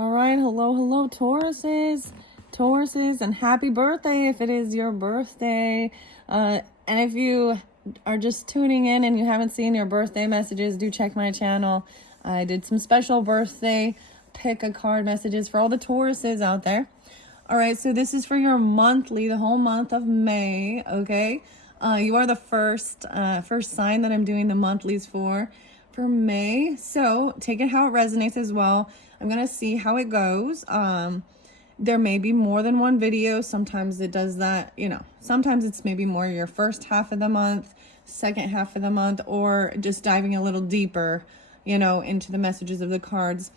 All right, hello, Tauruses, and happy birthday if it is your birthday. And if you are just tuning in and you haven't seen your birthday messages, do check my channel. I did some special birthday pick a card messages for all the Tauruses out there. All right, so this is for your monthly, the whole month of May, okay? You are the first sign that I'm doing the monthlies for May. So take it how it resonates as well. I'm going to see how it goes. There may be more than one video. Sometimes it does that, sometimes it's maybe more your first half of the month, second half of the month, or just diving a little deeper, into the messages of the cards.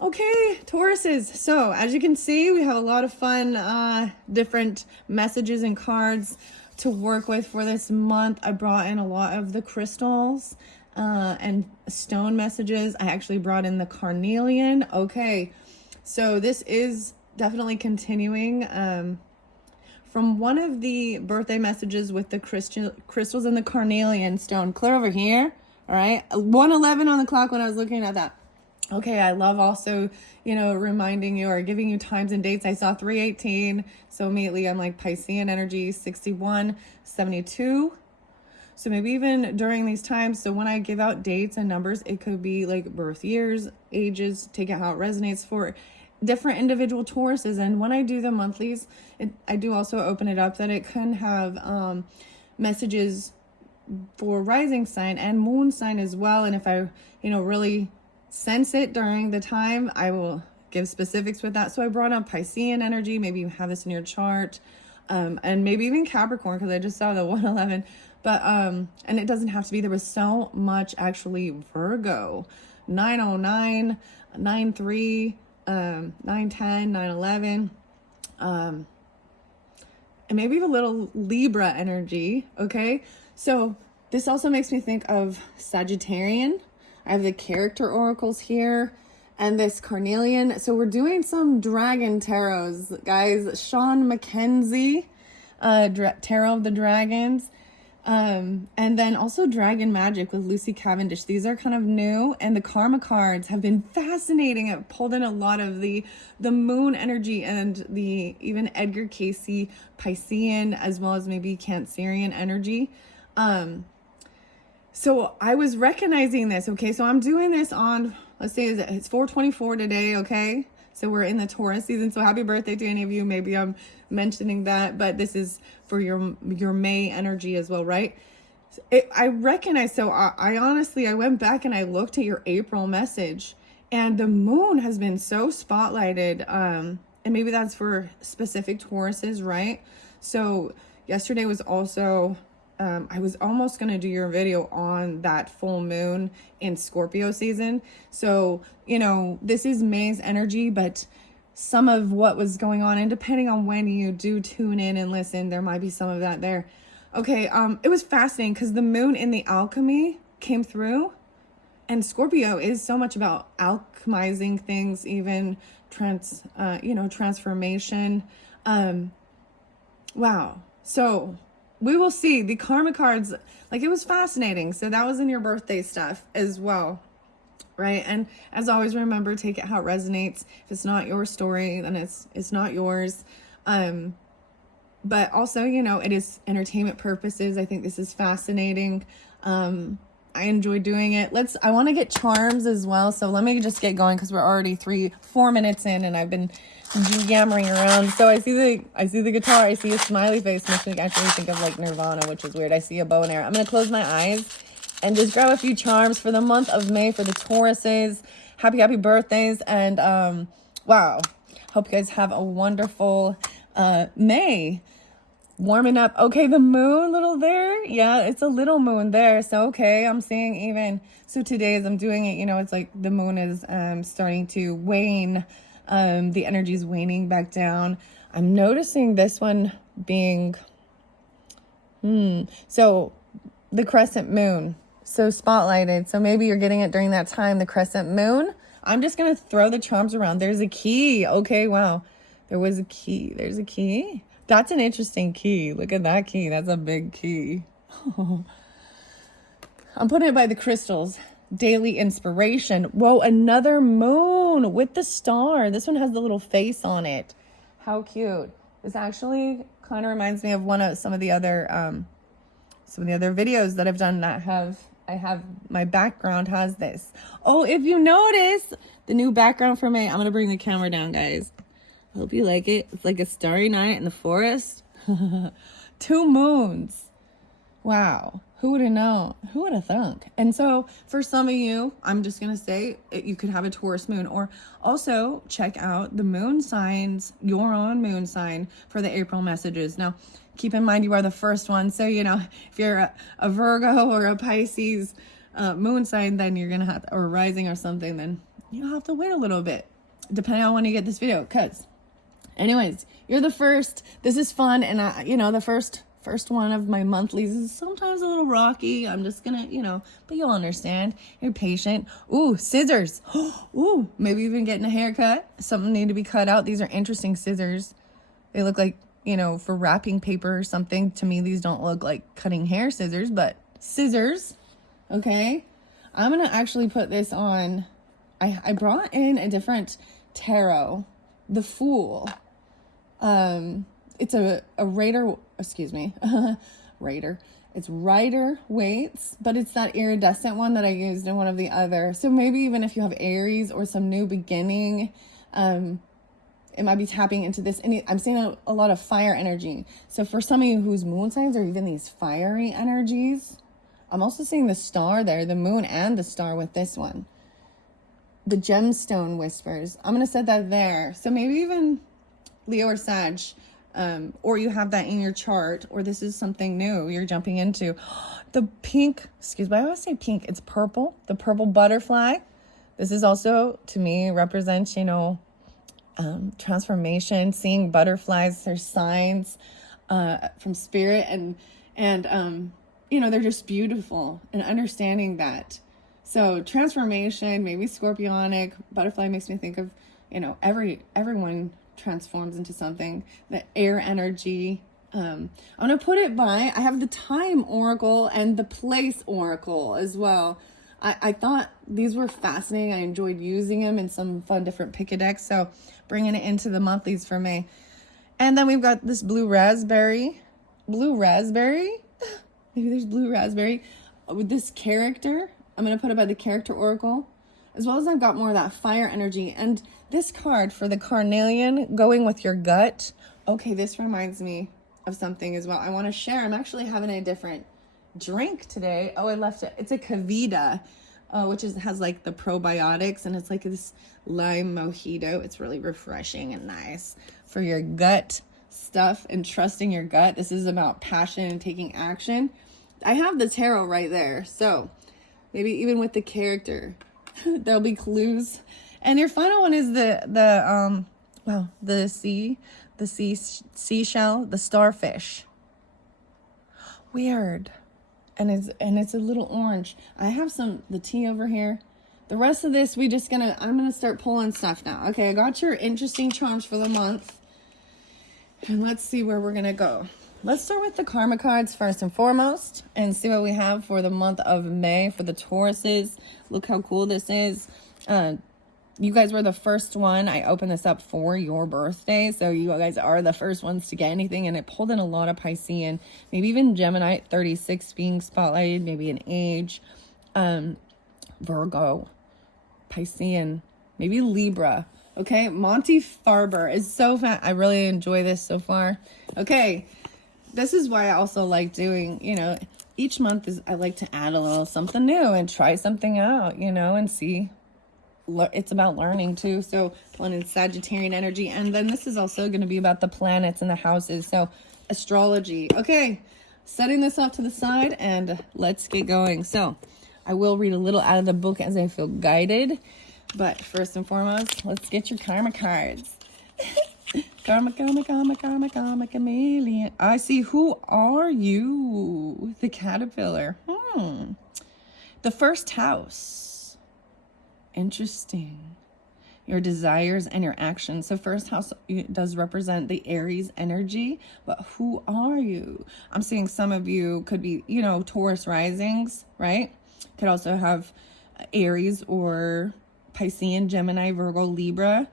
Okay, Tauruses. So as you can see, we have a lot of fun, different messages and cards to work with for this month. I brought in a lot of the crystals and stone messages. I actually brought in the carnelian. Okay, so this is definitely continuing from one of the birthday messages with the crystals and the carnelian stone. Clear over here. All right, 1:11 on the clock when I was looking at that. Okay, I love also, reminding you or giving you times and dates. I saw 3:18, so immediately I'm like Piscean energy, 61, 72. So maybe even during these times, so when I give out dates and numbers, it could be like birth years, ages, take it how it resonates for different individual Tauruses. And when I do the monthlies, I do also open it up that it can have messages for rising sign and moon sign as well. And if I, really sense it during the time, I will give specifics with that. So I brought up Piscean energy. Maybe you have this in your chart, and maybe even Capricorn, because I just saw the 1:11. But and it doesn't have to be. There was so much actually Virgo, 909, 93, 910, 911, and maybe a little Libra energy. Okay, so this also makes me think of Sagittarian. I have the character oracles here and this carnelian. So we're doing some dragon tarots, guys. Sean Mackenzie, Tarot of the Dragons. And then also Dragon Magic with Lucy Cavendish. These are kind of new, and the karma cards have been fascinating. I've pulled in a lot of the moon energy and the even Edgar Casey Piscean, as well as maybe Cancerian energy. So I was recognizing this. Okay, so I'm doing this on, let's say it's 4/24 today. Okay, so we're in the Taurus season. So happy birthday to any of you. Maybe I'm mentioning that, but this is for your May energy as well, right? I recognize. So I honestly, I went back and I looked at your April message, and the moon has been so spotlighted. And maybe that's for specific Tauruses, right? So yesterday was also, I was almost going to do your video on that full moon in Scorpio season. So, this is May's energy, but some of what was going on, and depending on when you do tune in and listen, there might be some of that there. Okay, it was fascinating because the moon in the alchemy came through, and Scorpio is so much about alchemizing things, even transformation. Wow. So we will see the karma cards. Like, it was fascinating. So that was in your birthday stuff as well, right? And as always, remember, take it how it resonates. If it's not your story, then it's not yours. But also, it is entertainment purposes. I think this is fascinating. I enjoy doing it. I want to get charms as well. So let me just get going because we're already 4 minutes in and I've been yammering around. So I see the guitar. I see a smiley face. Makes me actually think of like Nirvana, which is weird. I see a bow and arrow. I'm going to close my eyes and just grab a few charms for the month of May for the Tauruses. Happy birthdays. And wow. Hope you guys have a wonderful May. Warming up. Okay, the moon little there. Yeah, it's a little moon there. So, okay, I'm seeing even, so today as I'm doing it, it's like the moon is starting to wane. The energy is waning back down. I'm noticing this one being, so the crescent moon. So spotlighted. So maybe you're getting it during that time, the crescent moon. I'm just going to throw the charms around. There's a key. Okay, wow. There was a key. There's a key. That's an interesting key. Look at that key. That's a big key. I'm putting it by the crystals. daily inspiration. Whoa, another moon with the star. This one has the little face on it. How cute. This actually kind of reminds me of some of the other videos that I've done that I have my background has this. Oh, if you notice the new background for me, I'm gonna bring the camera down, guys. I hope you like it. It's like a starry night in the forest. 2 moons. Wow. Who would have known? Who would have thunk? And so for some of you, I'm just going to say you could have a Taurus moon, or also check out the moon signs, your own moon sign for the April messages. Now, keep in mind you are the first one. So, if you're a Virgo or a Pisces moon sign, then you're going to have, or rising or something, then you'll have to wait a little bit, depending on when you get this video. Because anyways, you're the first. This is fun. And the first one of my monthlies is sometimes a little rocky. I'm just gonna, but you'll understand. You're patient. Ooh, scissors. Ooh, maybe even getting a haircut. Something need to be cut out. These are interesting scissors. They look like, for wrapping paper or something. To me, these don't look like cutting hair scissors, but scissors. Okay. I'm gonna actually put this on. I brought in a different tarot, the Fool. It's a Raider, Raider. It's Rider Waite, but it's that iridescent one that I used in one of the other. So maybe even if you have Aries or some new beginning, it might be tapping into this. And I'm seeing a lot of fire energy. So for some of you whose moon signs are even these fiery energies, I'm also seeing the star there, the moon and the star with this one. The gemstone whispers. I'm going to set that there. So maybe even Leo or Sag, or you have that in your chart, or this is something new you're jumping into. The pink, excuse me, I always say pink, it's purple, the purple butterfly. This is also, to me, represents, transformation, seeing butterflies, their signs from spirit, and they're just beautiful, and understanding that. So transformation, maybe scorpionic, butterfly makes me think of, everyone transforms into something. The air energy. I'm gonna put it by, I have the time oracle and the place oracle as well. I thought these were fascinating. I enjoyed using them in some fun different pick a decks, so bringing it into the monthlies for me. And then we've got this blue raspberry maybe there's blue raspberry with this character. I'm gonna put it by the character oracle, as well as I've got more of that fire energy. And this card for the carnelian, going with your gut. Okay, this reminds me of something as well I want to share. I'm actually having a different drink today. Oh, I left it. It's a Kavita, which has like the probiotics, and it's like this lime mojito. It's really refreshing and nice for your gut stuff and trusting your gut. This is about passion and taking action. I have the tarot right there. So maybe even with the character, there'll be clues. And your final one is the seashell, the starfish. Weird. And it's a little orange. I have the tea over here. The rest of this, I'm gonna start pulling stuff now. Okay, I got your interesting charms for the month. And let's see where we're gonna go. Let's start with the karma cards first and foremost and see what we have for the month of May for the Tauruses. Look how cool this is. You guys were the first one. I opened this up for your birthday, so you guys are the first ones to get anything, and it pulled in a lot of Piscean, maybe even Gemini 36 being spotlighted, maybe an age, Virgo, Piscean, maybe Libra. Okay, Monty Farber is so fun. I really enjoy this so far. Okay, this is why I also like doing, each month I like to add a little something new and try something out, and see. It's about learning too. So one in Sagittarian energy, and then this is also going to be about the planets and the houses. So astrology. Okay, setting this off to the side, and let's get going. So I will read a little out of the book as I feel guided, but first and foremost, let's get your karma cards. Karma, chameleon. I see. Who are you? The caterpillar. The first house. Interesting. Your desires and your actions. So first house does represent the Aries energy, but who are you? I'm seeing some of you could be, Taurus risings, right? Could also have Aries or Piscean, Gemini, Virgo, Libra,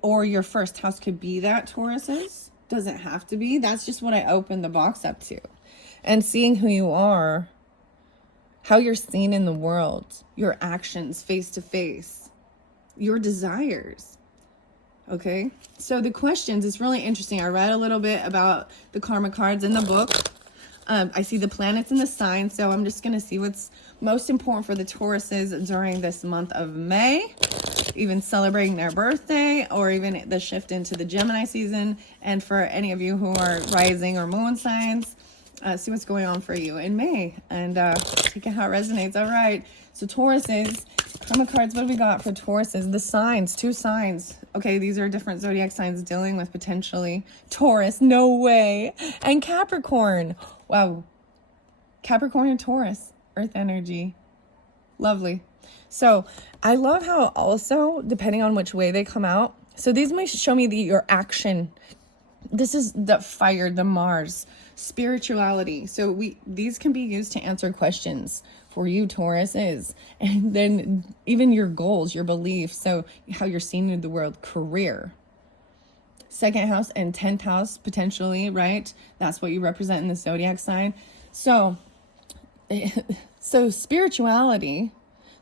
or your first house could be that, Tauruses. Doesn't have to be. That's just what I opened the box up to. And seeing who you are, how you're seen in the world, your actions face to face, your desires. Okay, so the questions is really interesting. I read a little bit about the karma cards in the book. I see the planets and the signs, so I'm just going to see what's most important for the Tauruses during this month of May, even celebrating their birthday, or even the shift into the Gemini season. And for any of you who are rising or moon signs, see what's going on for you in May, and take it how it resonates. All right, so Tauruses, karma cards, what do we got for Tauruses? The signs, 2 signs. Okay, these are different zodiac signs dealing with potentially Taurus, no way, and Capricorn. Wow, Capricorn and Taurus, earth energy, lovely. So I love how also, depending on which way they come out, so these might show me your action. This is the fire, the Mars, spirituality. So these can be used to answer questions for you, Tauruses, and then even your goals, your beliefs. So how you're seen in the world, career, 2nd house and 10th house potentially, right? That's what you represent in the zodiac sign. So spirituality.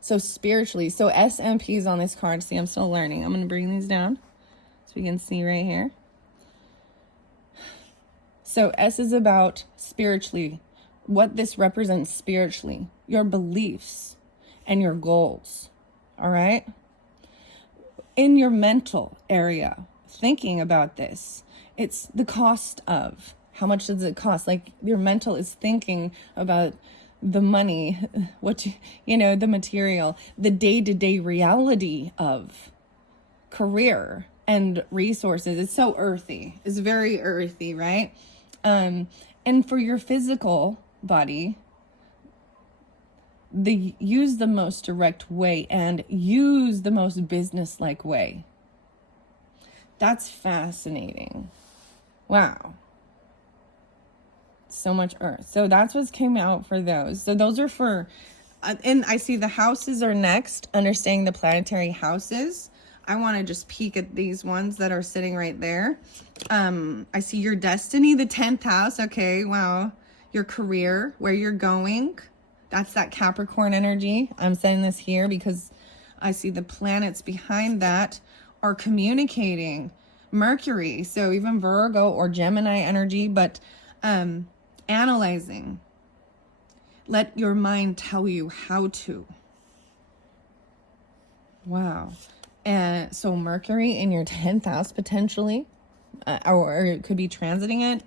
So spiritually. So SMPs on this card. See, I'm still learning. I'm going to bring these down so we can see right here. So S is about spiritually, what this represents spiritually, your beliefs and your goals, all right? In your mental area, thinking about this, it's the cost of, how much does it cost? Like your mental is thinking about the money, the material, the day-to-day reality of career and resources. It's so earthy. It's very earthy, right? And for your physical body, use the most direct way and use the most business-like way. That's fascinating. Wow. So much earth. So that's what came out for those. So those are for, and I see the houses are next, understanding the planetary houses. I want to just peek at these ones that are sitting right there. I see your destiny, the 10th house. Okay, wow. Your career, where you're going. That's that Capricorn energy. I'm saying this here because I see the planets behind that are communicating. Mercury, so even Virgo or Gemini energy, but analyzing. Let your mind tell you how to. Wow. And so Mercury in your 10th house potentially, or it could be transiting it.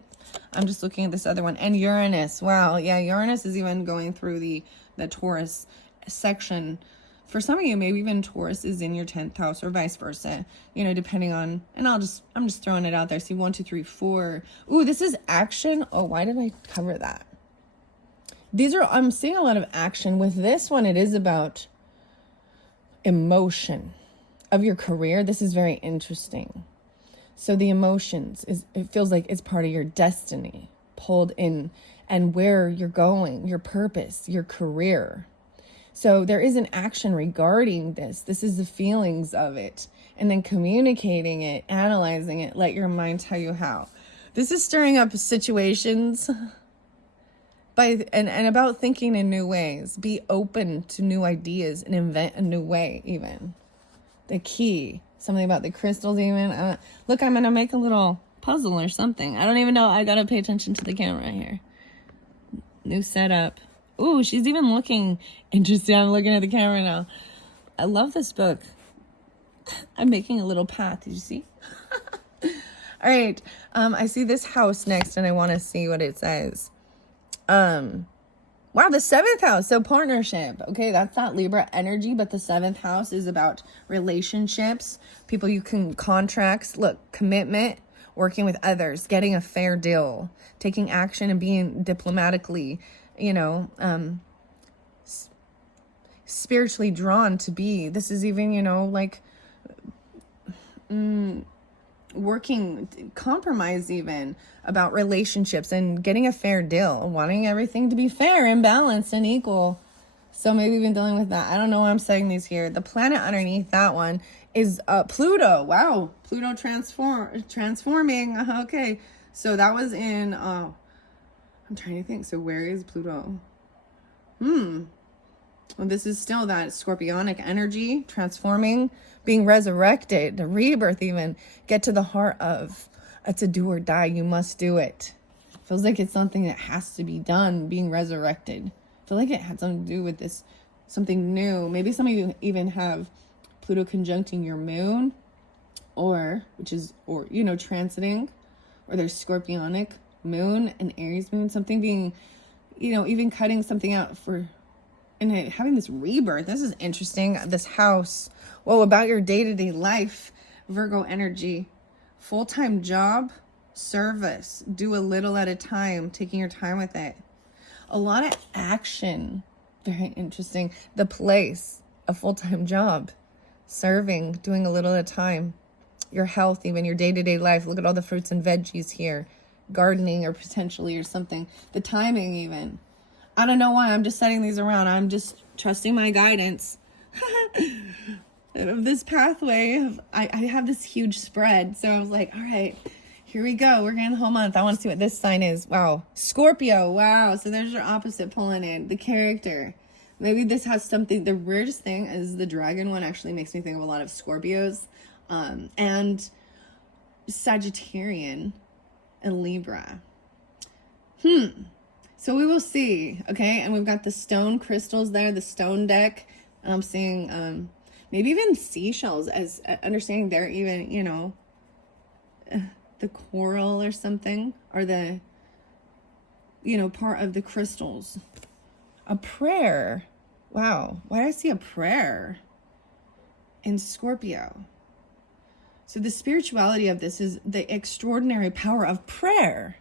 I'm just looking at this other one. And Uranus. Wow. Yeah, Uranus is even going through the Taurus section. For some of you, maybe even Taurus is in your 10th house or vice versa, depending on, and I'm just throwing it out there. See, 1, 2, 3, 4. Ooh, this is action. Oh, why did I cover that? I'm seeing a lot of action with this one. It is about emotion of your career. This is very interesting. So the emotions it feels like it's part of your destiny, pulled in, and where you're going, your purpose, your career. So there is an action regarding this. This is the feelings of it, and then communicating it, analyzing it. Let your mind tell you how. This is stirring up situations and about thinking in new ways. Be open to new ideas and invent a new way. Even the key. Something about the crystals even. Look, I'm going to make a little puzzle or something. I don't even know. I got to pay attention to the camera here. New setup. Ooh, she's even looking interesting. I'm looking at the camera now. I love this book. I'm making a little path. Did you see? All right. I see this house next, and I want to see what it says. Wow, the 7th house. So partnership. Okay, that's not Libra energy, but the 7th house is about relationships, people you can contracts. Look, commitment, working with others, getting a fair deal, taking action and being diplomatically, spiritually drawn to be. This is even, working, compromise even about relationships and getting a fair deal, wanting everything to be fair and balanced and equal So maybe even dealing with that. I don't know why I'm saying these here. The planet underneath that one is Pluto. Wow. Pluto transforming. Okay. So that was in, I'm trying to think. So where is Pluto? Well, this is still that scorpionic energy, transforming, being resurrected, the rebirth even. Get to the heart of, it's a do or die. You must do it. Feels like it's something that has to be done, being resurrected. I feel like it had something to do with this, something new. Maybe some of you even have Pluto conjuncting your moon, or transiting, or there's scorpionic moon and Aries moon, something being, even cutting something out for, and having this rebirth. This is interesting. This house. Well, about your day-to-day life, Virgo energy, full-time job, service, do a little at a time, taking your time with it. A lot of action. Very interesting. The place, a full-time job, serving, doing a little at a time. Your health, even your day-to-day life. Look at all the fruits and veggies here. Gardening or potentially or something. The timing even. I don't know why I'm just setting these around. I'm just trusting my guidance. And of this pathway, I have this huge spread. So I was like, all right, here we go. We're getting the whole month. I want to see what this sign is. Wow. Scorpio. Wow. So there's your opposite pulling in. The character. Maybe this has something. The weirdest thing is the dragon one actually makes me think of a lot of Scorpios. And Sagittarian and Libra. So we will see, okay? And we've got the stone crystals there, the stone deck. And I'm seeing maybe even seashells, as understanding they're even, the coral or something, or the, part of the crystals. A prayer. Wow. Why did I see a prayer in Scorpio? So the spirituality of this is the extraordinary power of prayer.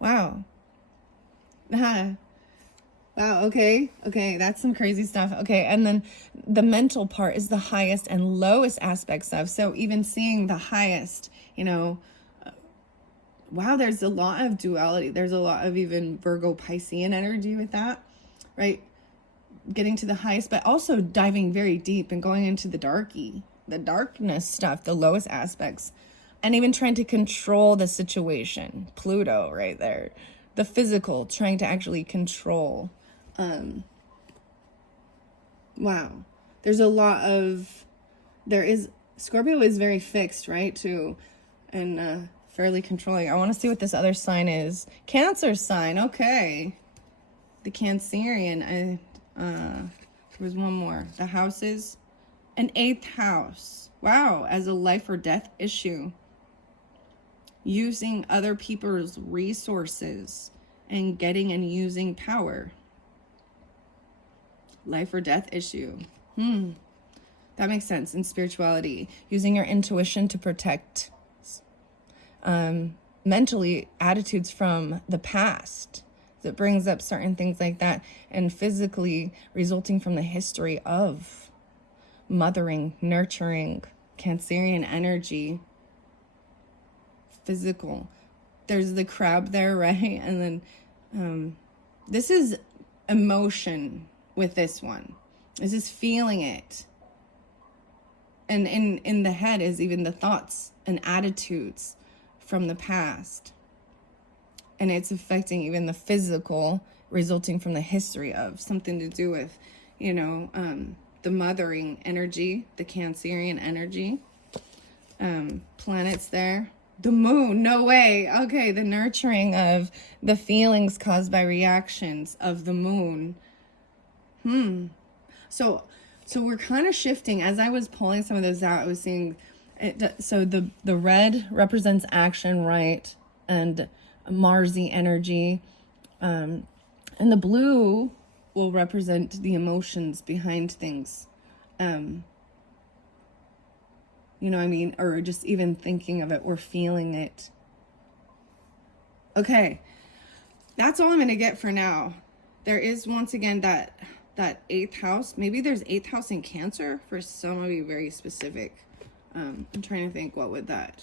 Wow. Wow, okay, that's some crazy stuff. Okay, and then the mental part is the highest and lowest aspects of. So even seeing the highest, wow, there's a lot of duality. There's a lot of even Virgo Piscean energy with that, right? Getting to the highest, but also diving very deep and going into the darkness stuff, the lowest aspects, and even trying to control the situation. Pluto right there. The physical, trying to actually control. Wow. There's a lot of, Scorpio is very fixed, right? Too, and fairly controlling. I want to see what this other sign is. Cancer sign. Okay. The Cancerian. There was one more. The houses. An 8th house. Wow. As a life or death issue. Using other people's resources and getting and using power. Life or death issue. That makes sense in spirituality. Using your intuition to protect mentally attitudes from the past that brings up certain things like that, and physically resulting from the history of mothering, nurturing, Cancerian energy. Physical. There's the crab there, right? And then this is emotion with this one. This is feeling it. And in the head is even the thoughts and attitudes from the past. And it's affecting even the physical, resulting from the history of something to do with, the mothering energy, the Cancerian energy. Planets there. The moon, no way. Okay, the nurturing of the feelings caused by reactions of the moon. So we're kind of shifting. As I was pulling some of those out, I was seeing it. So the red represents action, right? And Marsy energy. And the blue will represent the emotions behind things. You know what I mean? Or just even thinking of it or feeling it. Okay. That's all I'm going to get for now. There is, once again, that 8th house. Maybe there's 8th house in Cancer for some of you, very specific. I'm trying to think, what would that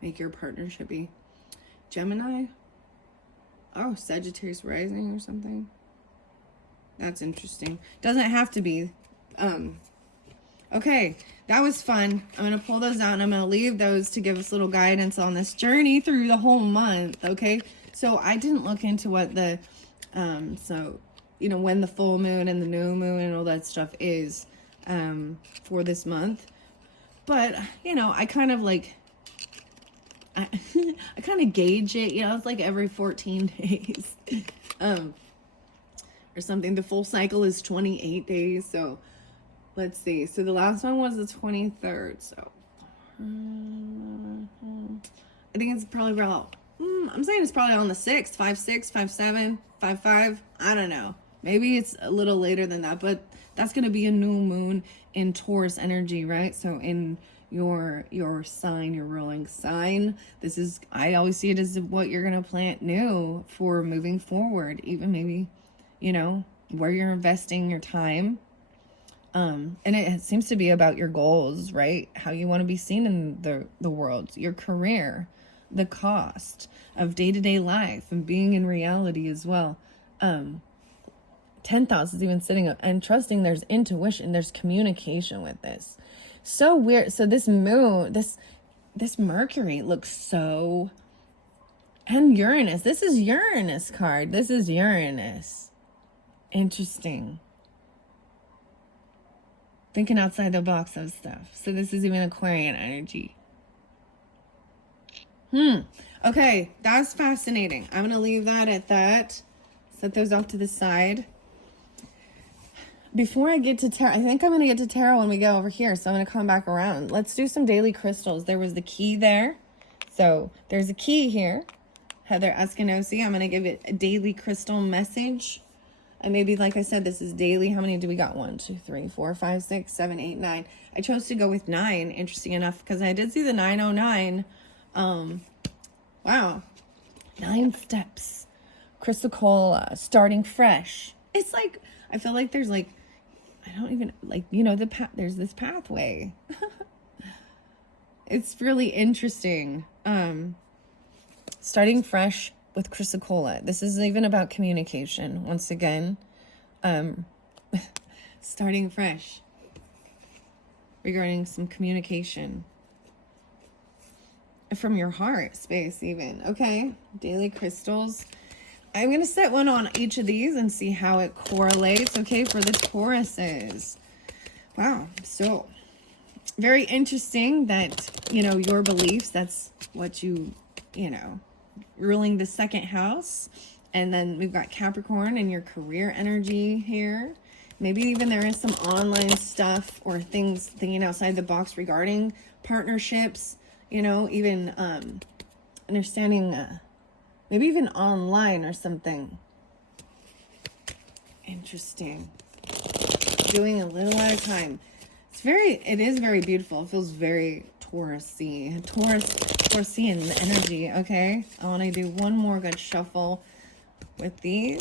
make your partnership be? Gemini? Oh, Sagittarius rising or something. That's interesting. Doesn't have to be. Okay, that was fun. I'm going to pull those out and I'm going to leave those to give us little guidance on this journey through the whole month, okay? So I didn't look into what the, when the full moon and the new moon and all that stuff is for this month. But, I kind of like, I kind of gauge it, it's like every 14 days or something. The full cycle is 28 days, so let's see. So the last one was the 23rd. So I think it's probably about, I'm saying it's probably on the 6th, 5/6, 5/7, 5/5. I don't know. Maybe it's a little later than that, but that's going to be a new moon in Taurus energy, right? So in your sign, your ruling sign, this is, I always see it as what you're going to plant new for moving forward, even maybe, where you're investing your time. And it seems to be about your goals, right? How you want to be seen in the world, your career, the cost of day-to-day life and being in reality as well. 10th house is even sitting up and trusting there's intuition, there's communication with this. So weird. So this moon, this Mercury looks so, and Uranus, this is Uranus card. This is Uranus. Interesting. Thinking outside the box of stuff. So this is even Aquarian energy. Okay, that's fascinating. I'm going to leave that at that. Set those off to the side. Before I get to tarot, I think I'm going to get to tarot when we go over here. So I'm going to come back around. Let's do some daily crystals. There was the key there. So there's a key here. Heather Eskinosi. I'm going to give it a daily crystal message. And maybe, like I said, this is daily. How many do we got? 1, 2, 3, 4, 5, 6, 7, 8, 9. I chose to go with 9, interesting enough, because I did see the 909. Wow. 9 steps. Crystal starting fresh. It's like, I feel like there's like, I don't even, like, there's this pathway. It's really interesting. Starting fresh with Chrysocolla. This is even about communication. Once again, starting fresh regarding some communication from your heart space even. Okay, daily crystals. I'm going to set one on each of these and see how it correlates, okay, for the Tauruses. Wow, so very interesting that, your beliefs, that's what ruling the second house. And then we've got Capricorn and your career energy here. Maybe even there is some online stuff or things thinking outside the box regarding partnerships, even understanding maybe even online or something. Interesting. Doing a little at a time. It is very beautiful. It feels very Taurus-y. Taurusian energy, okay? I want to do one more good shuffle with these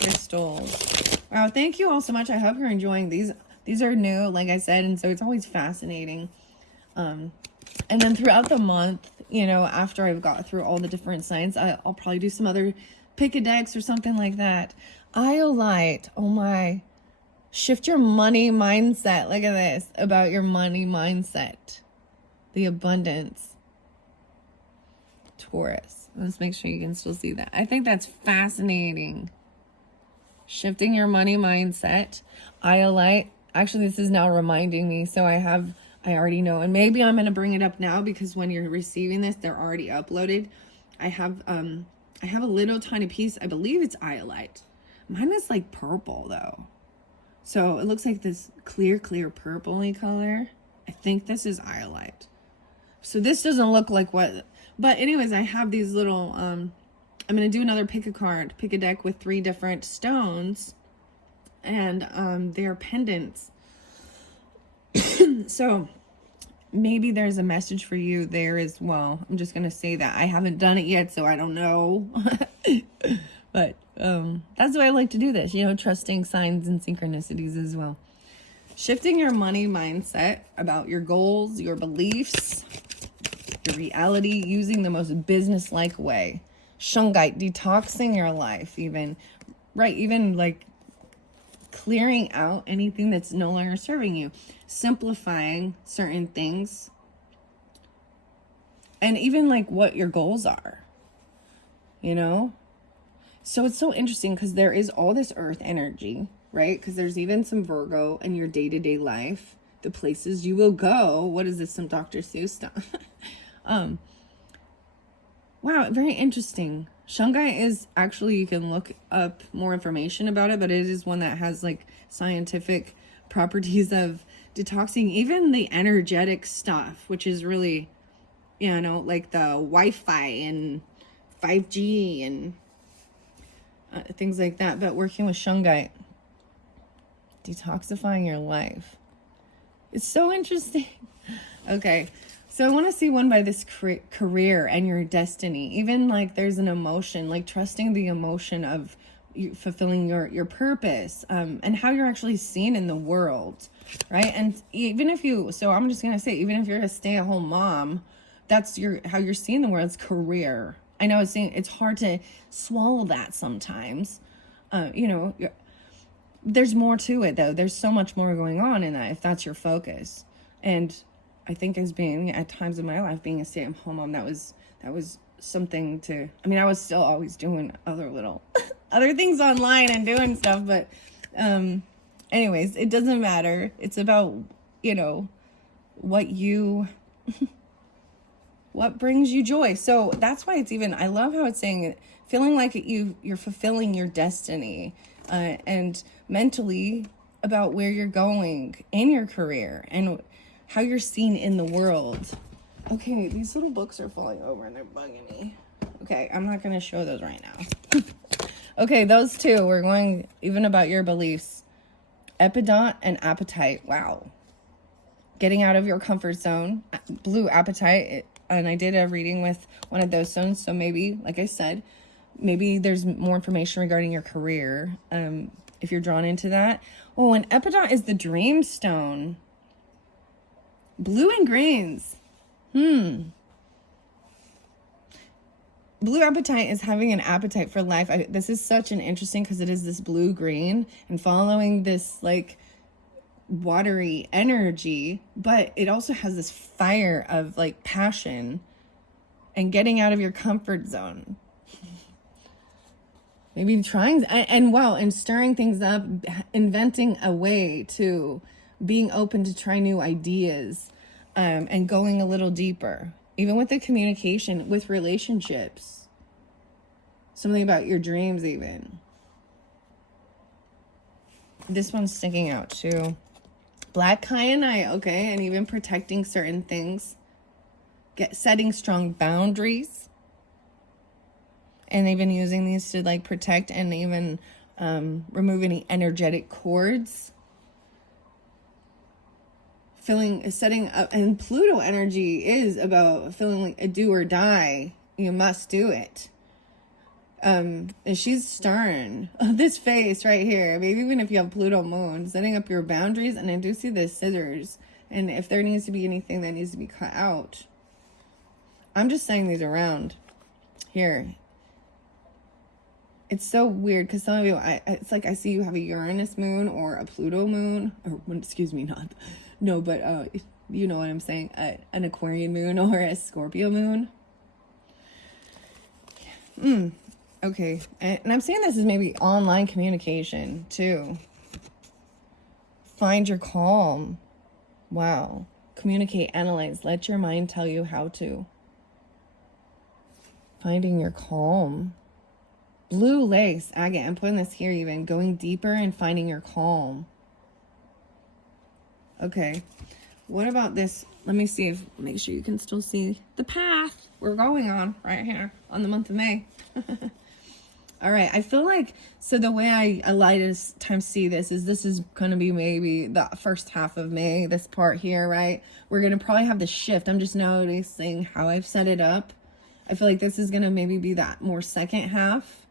crystals. Wow, thank you all so much. I hope you're enjoying these. These are new, like I said, and so it's always fascinating. And then throughout the month, after I've got through all the different signs, I'll probably do some other pick-a-decks or something like that. Iolite, oh my. Shift your money mindset. Look at this, about your money mindset. The abundance. Taurus. Let's make sure you can still see that. I think that's fascinating. Shifting your money mindset. Iolite. Actually, this is now reminding me. So I already know. And maybe I'm going to bring it up now because when you're receiving this, they're already uploaded. I have a little tiny piece. I believe it's iolite. Mine is like purple though. So it looks like this clear purpley color. I think this is iolite. So this doesn't look like what, but anyways, I have these little, I'm going to do another pick a deck with 3 different stones, and they're pendants. So maybe there's a message for you there as well. I'm just going to say that I haven't done it yet, so I don't know. But that's why I like to do this, trusting signs and synchronicities as well. Shifting your money mindset about your goals, your beliefs, your reality, using the most business-like way. Shungite, detoxing your life even. Right, even like clearing out anything that's no longer serving you, simplifying certain things, and even like what your goals are, you know? So it's so interesting because there is all this earth energy, right? Because there's even some Virgo in your day-to-day life, the places you will go. What is this? Some Dr. Seuss stuff. Wow, very interesting. Shungite is actually, you can look up more information about it, but it is one that has like scientific properties of detoxing, even the energetic stuff, which is really, you know, like the Wi-Fi and 5G and things like that. But working with Shungite, detoxifying your life. It's so interesting. Okay. So I want to see one by this career and your destiny. Even like there's an emotion, like trusting the emotion of you fulfilling your purpose, and how you're actually seen in the world, right? And even if you, so I'm just going to say, even if you're a stay-at-home mom, that's how you're seen in the world. It's career. I know it's hard to swallow that sometimes. You know, there's more to it though. There's so much more going on in that if that's your focus. And I think as being at times in my life, being a stay-at-home mom, that was something to, I mean, I was still always doing other things online and doing stuff, but anyways, it doesn't matter. It's about, you know, what brings you joy. So that's why it's even, I love how it's saying feeling like you're fulfilling your destiny, and mentally about where you're going in your career and how you're seen in the world. Okay, these little books are falling over and they're bugging me. Okay, I'm not going to show those right now. Okay, those two, we're going even about your beliefs. Epidot and appetite. Wow. Getting out of your comfort zone. Blue appetite. And I did a reading with one of those stones. So maybe, like I said, maybe there's more information regarding your career, if you're drawn into that. Oh, and epidot is the dream stone. Blue and greens. Blue appetite is having an appetite for life. This is such an interesting, because it is this blue green and following this like watery energy, but it also has this fire of like passion and getting out of your comfort zone. Maybe trying and stirring things up, inventing a way to being open to try new ideas, and going a little deeper, even with the communication, with relationships, something about your dreams even. This one's sticking out too. Black kyanite, okay, and even protecting certain things, setting strong boundaries, and even using these to like protect and even remove any energetic cords. Setting up, and Pluto energy is about feeling like a do or die. You must do it. And she's stern. This face right here, maybe even if you have Pluto moon, setting up your boundaries. And I do see the scissors, and if there needs to be anything that needs to be cut out, I'm just saying these around here. It's so weird because some of you, it's like I see you have a Uranus moon or a Pluto moon, or excuse me, not, no, but you know what I'm saying, an Aquarian moon or a Scorpio moon. Okay, and I'm saying this is maybe online communication too. Find your calm. Wow. Communicate, analyze, let your mind tell you how to. Finding your calm. Blue lace, agate, I'm putting this here even, going deeper and finding your calm. Okay, what about this? Let me see make sure you can still see the path we're going on right here on the month of May. All right, I feel like, so the way I like to times see this is going to be maybe the first half of May, this part here, right? We're going to probably have the shift. I'm just noticing how I've set it up. I feel like this is going to maybe be that more second half.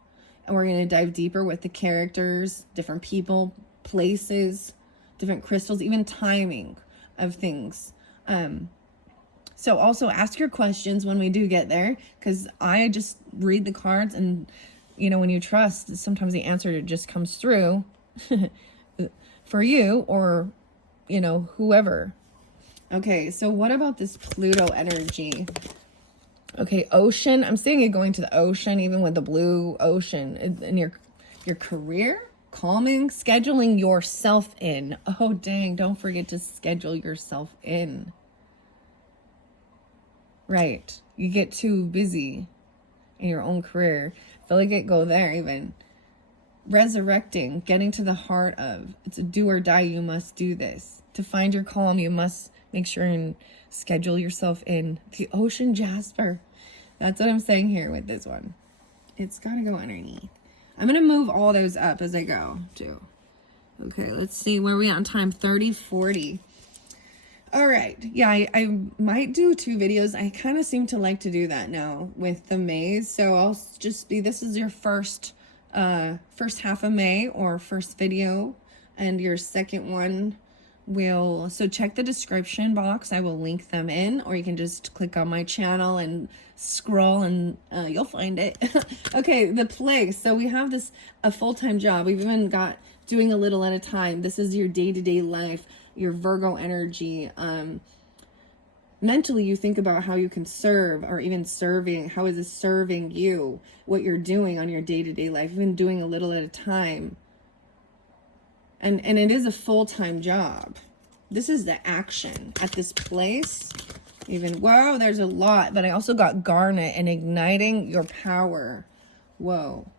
And we're going to dive deeper with the characters, different people, places, different crystals, even timing of things. So also ask your questions when we do get there, because I just read the cards, and, you know, when you trust, sometimes the answer just comes through. for you or, you know, whoever. Okay, so what about this Pluto energy? Okay, ocean. I'm seeing it going to the ocean, even with the blue ocean. In your career, calming, scheduling yourself in. Oh, dang, don't forget to schedule yourself in. Right. You get too busy in your own career. I feel like it go there even. Resurrecting, getting to the heart of, it's a do or die. You must do this. To find your calm, you must make sure and schedule yourself in. The ocean jasper. That's what I'm saying here with this one. It's got to go underneath. I'm going to move all those up as I go, too. Okay, let's see where we at on time. 30, 40. All right. Yeah, I might do 2 videos. I kind of seem to like to do that now with the Mays. So I'll just be, this is your first half of May or first video. And your second one will, so check the description box. I will link them in, or you can just click on my channel and scroll and you'll find it. Okay, the place. So we have this, a full-time job. We've even got doing a little at a time. This is your day-to-day life, your Virgo energy. Mentally, you think about how you can serve, or even serving. How is this serving you? What you're doing on your day-to-day life, even doing a little at a time. And it is a full-time job. This is the action at this place. Even, whoa, there's a lot. But I also got garnet and igniting your power. Whoa.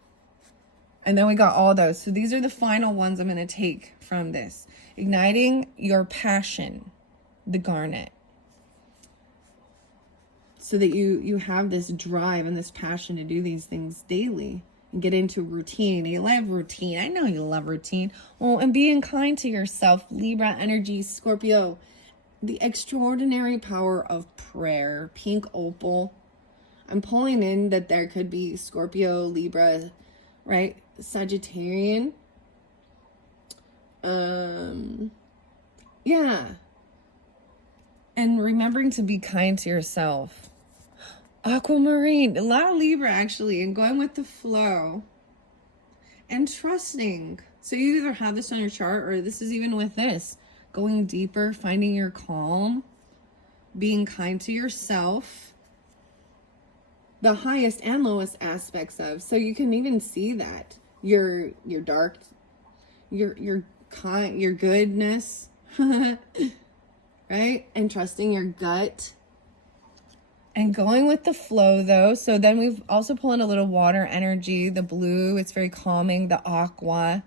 And then we got all those. So these are the final ones I'm going to take from this. Igniting your passion, the garnet. So that you have this drive and this passion to do these things daily. And get into routine. You love routine. I know you love routine. Oh, and being kind to yourself. Libra energy, Scorpio. The extraordinary power of prayer. Pink opal. I'm pulling in that there could be Scorpio, Libra, right? Sagittarian. Yeah. And remembering to be kind to yourself. Aquamarine, a lot of Libra actually, and going with the flow and trusting. So you either have this on your chart, or this is even with this, going deeper, finding your calm, being kind to yourself, the highest and lowest aspects of. So you can even see that your dark, your kind, your goodness, right? And trusting your gut. And going with the flow, though. So then we've also pulled in a little water energy. The blue, it's very calming. The aqua,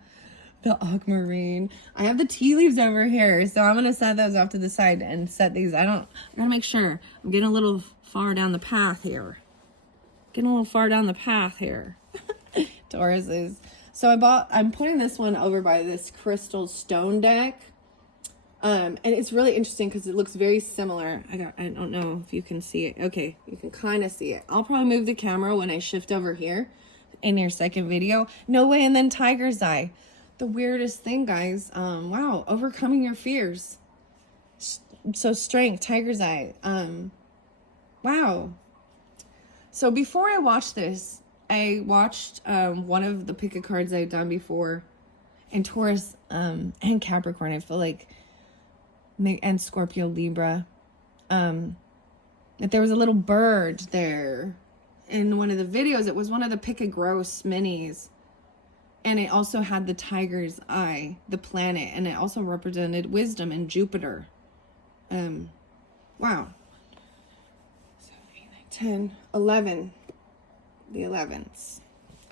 the aquamarine. I have the tea leaves over here. So I'm going to set those off to the side and set these. I got to make sure. I'm getting a little far down the path here. Taurus is. So I'm putting this one over by this crystal stone deck. And it's really interesting because it looks very similar. I don't know if you can see it. Okay, you can kind of see it. I'll probably move the camera when I shift over here in your second video. No way. And then tiger's eye. The weirdest thing, guys. Wow, overcoming your fears. So strength, tiger's eye. Wow. So before I watched this, I watched one of the pick a cards I've done before, and Taurus and Capricorn. I feel like, and Scorpio, Libra, that there was a little bird there in one of the videos. It was one of the Pick a Gross minis, and it also had the tiger's eye, the planet, and it also represented wisdom and Jupiter. Wow. 7, 8, 9, 10, 11. The 11s.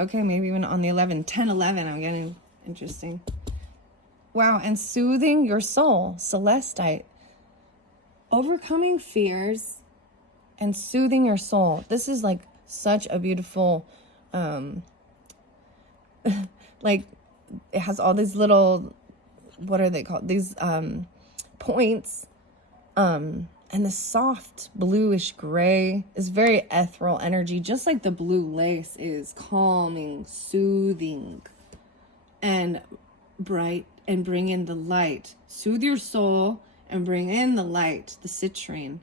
Okay, maybe even on the 11, 10, 11. I'm getting interesting. Wow, and soothing your soul, Celestite. Overcoming fears and soothing your soul. This is like such a beautiful, like it has all these little, what are they called? These points. And the soft bluish gray is very ethereal energy, just like the blue lace is calming, soothing, and bright. And bring in the light. Soothe your soul and bring in the light, the citrine.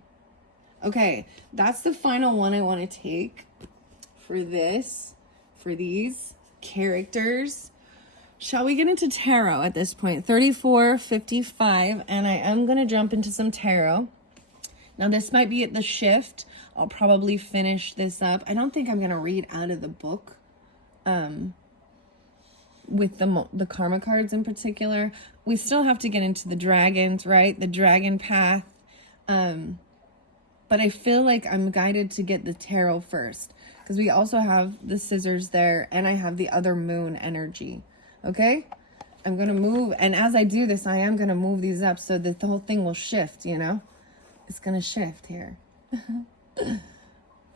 Okay, that's the final one I want to take for this, for these characters. Shall we get into tarot at this point? 34:55, and I am going to jump into some tarot. Now, this might be at the shift. I'll probably finish this up. I don't think I'm going to read out of the book with the karma cards in particular. We still have to get into the dragons, right? The dragon path. But I feel like I'm guided to get the tarot first, because we also have the scissors there, and I have the other moon energy. Okay? I'm going to move, and as I do this, I am going to move these up so that the whole thing will shift, you know? It's going to shift here.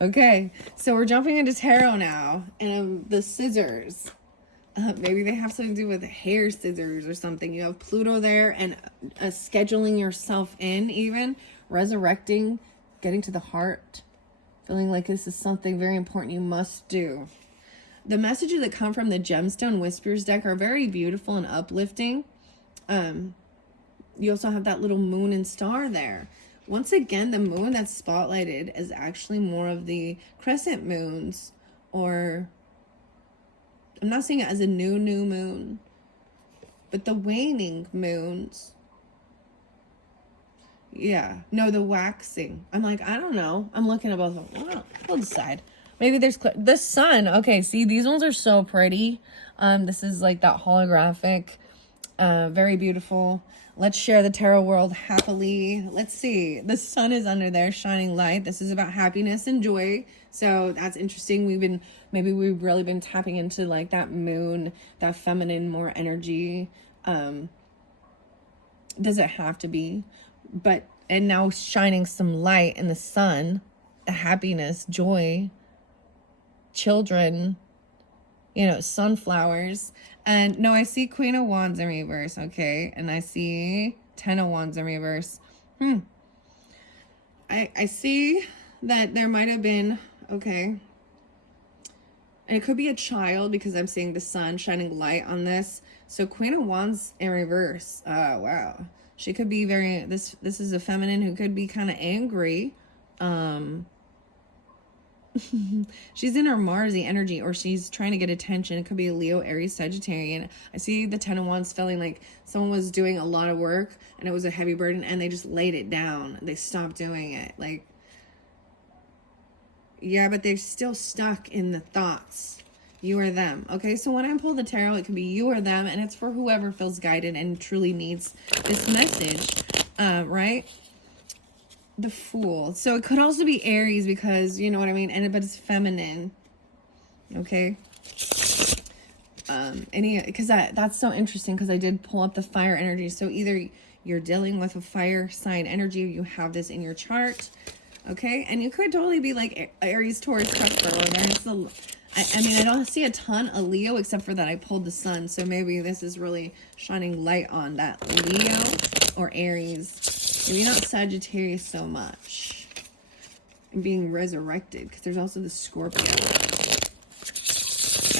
Okay, so we're jumping into tarot now, and the scissors. Maybe they have something to do with hair scissors or something. You have Pluto there, and scheduling yourself in, even resurrecting, getting to the heart, feeling like this is something very important you must do. The messages that come from the Gemstone Whispers deck are very beautiful and uplifting. You also have that little moon and star there. Once again, the moon that's spotlighted is actually more of the crescent moons, or I'm not seeing it as a new moon, but the waning moons. Yeah, no, the waxing. I'm like, I don't know. I'm looking at both of them. Oh, we'll decide. Maybe there's the sun. Okay, see, these ones are so pretty. This is like that holographic, very beautiful. Let's share the tarot world happily. Let's see. The sun is under there, shining light. This is about happiness and joy. So that's interesting. Maybe we've really been tapping into like that moon, that feminine, more energy. Does it have to be? But, and now shining some light in the sun, happiness, joy, children, you know, sunflowers. And no, I see Queen of Wands in reverse, okay? And I see 10 of Wands in reverse. I see that there might have been, okay. And it could be a child, because I'm seeing the sun shining light on this. So Queen of Wands in reverse. Wow. She could be very, this is a feminine who could be kind of angry. She's in her Marsy energy, or she's trying to get attention. It could be a Leo, Aries, Sagittarian. I see the 10 of Wands feeling like someone was doing a lot of work and it was a heavy burden, and they just laid it down. They stopped doing it. Like, yeah, but they're still stuck in the thoughts. You or them. Okay, so when I pull the tarot, it could be you or them, and it's for whoever feels guided and truly needs this message, right? The Fool. So it could also be Aries, because you know what I mean, but it's feminine. Okay. Because that's so interesting, because I did pull up the fire energy. So either you're dealing with a fire sign energy, or you have this in your chart. Okay, and you could totally be like Aries, Taurus, Capricorn. I mean, I don't see a ton of Leo, except for that I pulled the sun. So maybe this is really shining light on that Leo or Aries. Maybe not Sagittarius so much. And being resurrected, because there's also the Scorpio.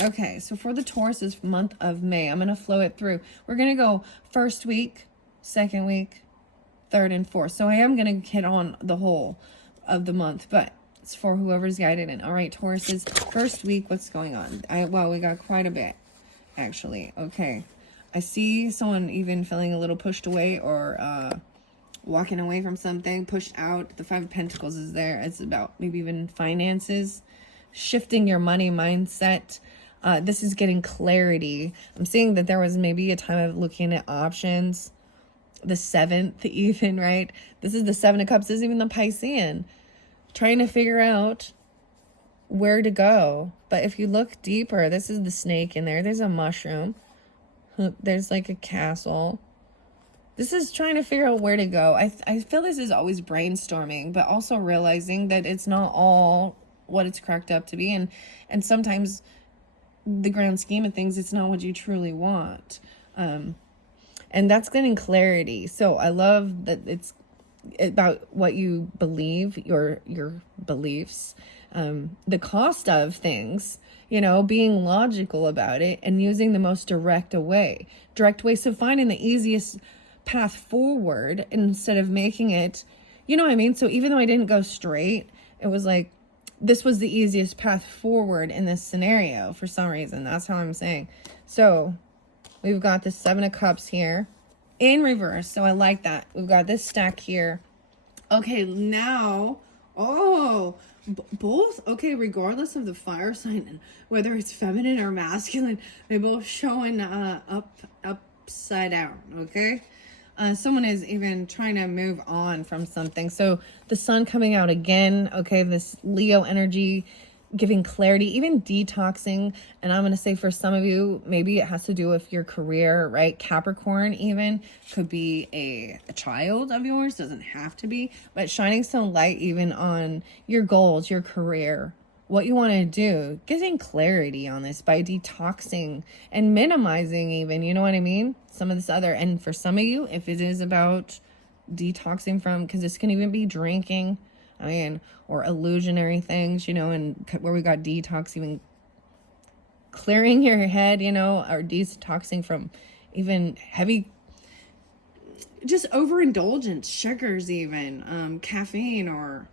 Okay, so for the Taurus' month of May, I'm going to flow it through. We're going to go first week, second week, third, and fourth. So I am going to hit on the whole of the month, but it's for whoever's guided in. All right, Taurus's first week, what's going on? Well, we got quite a bit, actually. Okay, I see someone even feeling a little pushed away, or walking away from something, pushed out. The Five of Pentacles is there. It's about maybe even finances, shifting your money mindset. This is getting clarity. I'm seeing that there was maybe a time of looking at options. The 7th even, right? This is the 7 of Cups. This is even the Piscean. Trying to figure out where to go. But if you look deeper, this is the snake in there. There's a mushroom. There's like a castle. This is trying to figure out where to go. I feel this is always brainstorming, but also realizing that it's not all what it's cracked up to be. And sometimes the grand scheme of things, it's not what you truly want. And that's getting clarity. So I love that it's about what you believe, your beliefs, the cost of things, you know, being logical about it and using the most direct way. So finding the easiest path forward instead of making it, you know what I mean? So even though I didn't go straight, it was like, this was the easiest path forward in this scenario for some reason. That's how I'm saying. So We've got the Seven of Cups here in reverse. So I like that. We've got this stack here. Okay, now, both, okay, regardless of the fire sign, whether it's feminine or masculine, they both showing upside down, okay? Someone is even trying to move on from something. So the sun coming out again, okay, this Leo energy, giving clarity, even detoxing. And I'm going to say for some of you, maybe it has to do with your career, right? Capricorn even could be a child of yours, doesn't have to be, but shining some light even on your goals, your career, what you want to do, getting clarity on this by detoxing and minimizing even, you know what I mean? Some of this other, and for some of you, if it is about detoxing from, because this can even be drinking, I mean, or illusionary things, you know, and where we got detox, even clearing your head, you know, or detoxing from even heavy, just overindulgence, sugars even, caffeine or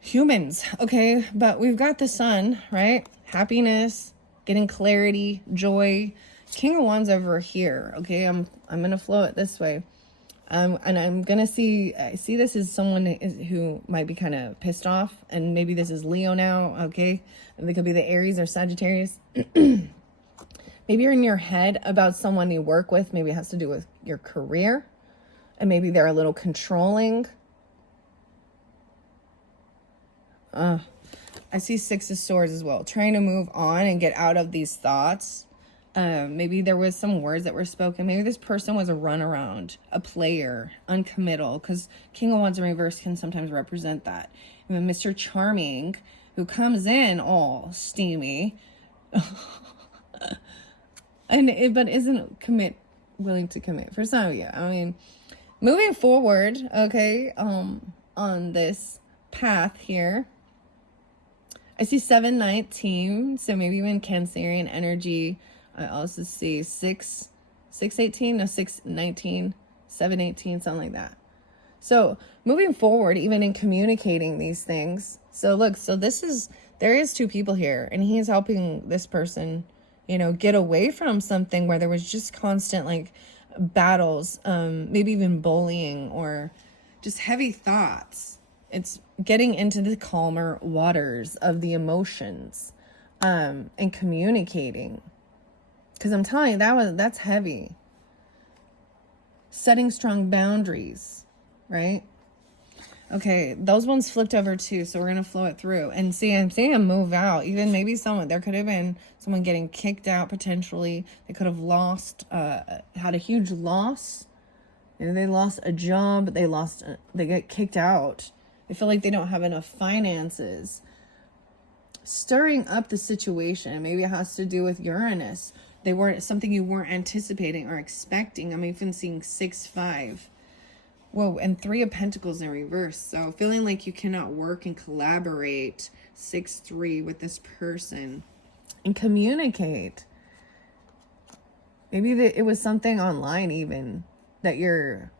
humans, okay? But we've got the sun, right? Happiness, getting clarity, joy. King of Wands over here, okay? I'm going to flow it this way. And I'm going to I see this as someone who might be kind of pissed off. And maybe this is Leo now, okay? And they could be the Aries or Sagittarius. Maybe you're in your head about someone you work with. Maybe it has to do with your career. And maybe they're a little controlling. I see Six of Swords as well. Trying to move on and get out of these thoughts. Maybe there was some words that were spoken. Maybe this person was a runaround, a player, uncommittal, because King of Wands in reverse can sometimes represent that. And then Mr. Charming, who comes in all steamy, but isn't willing to commit for some of you. I mean, moving forward, okay, on this path here, I see 719, so maybe even Cancerian energy. I also see 618, no, 619, 718, something like that. So moving forward, even in communicating these things. So look, so there is two people here, and he's helping this person, you know, get away from something where there was just constant like battles, maybe even bullying or just heavy thoughts. It's getting into the calmer waters of the emotions, and communicating. Because I'm telling you, that's heavy. Setting strong boundaries, right? Okay, those ones flipped over too, so we're going to flow it through. And see, I'm seeing them move out. Even maybe there could have been someone getting kicked out potentially. They could have had a huge loss. You know, they lost a job, they get kicked out. They feel like they don't have enough finances. Stirring up the situation. Maybe it has to do with Uranus. They weren't something you weren't anticipating or expecting. I'm even seeing 6-5. Whoa, and 3 of Pentacles in reverse. So feeling like you cannot work and collaborate. 6-3 with this person. And communicate. Maybe it was something online even that you're,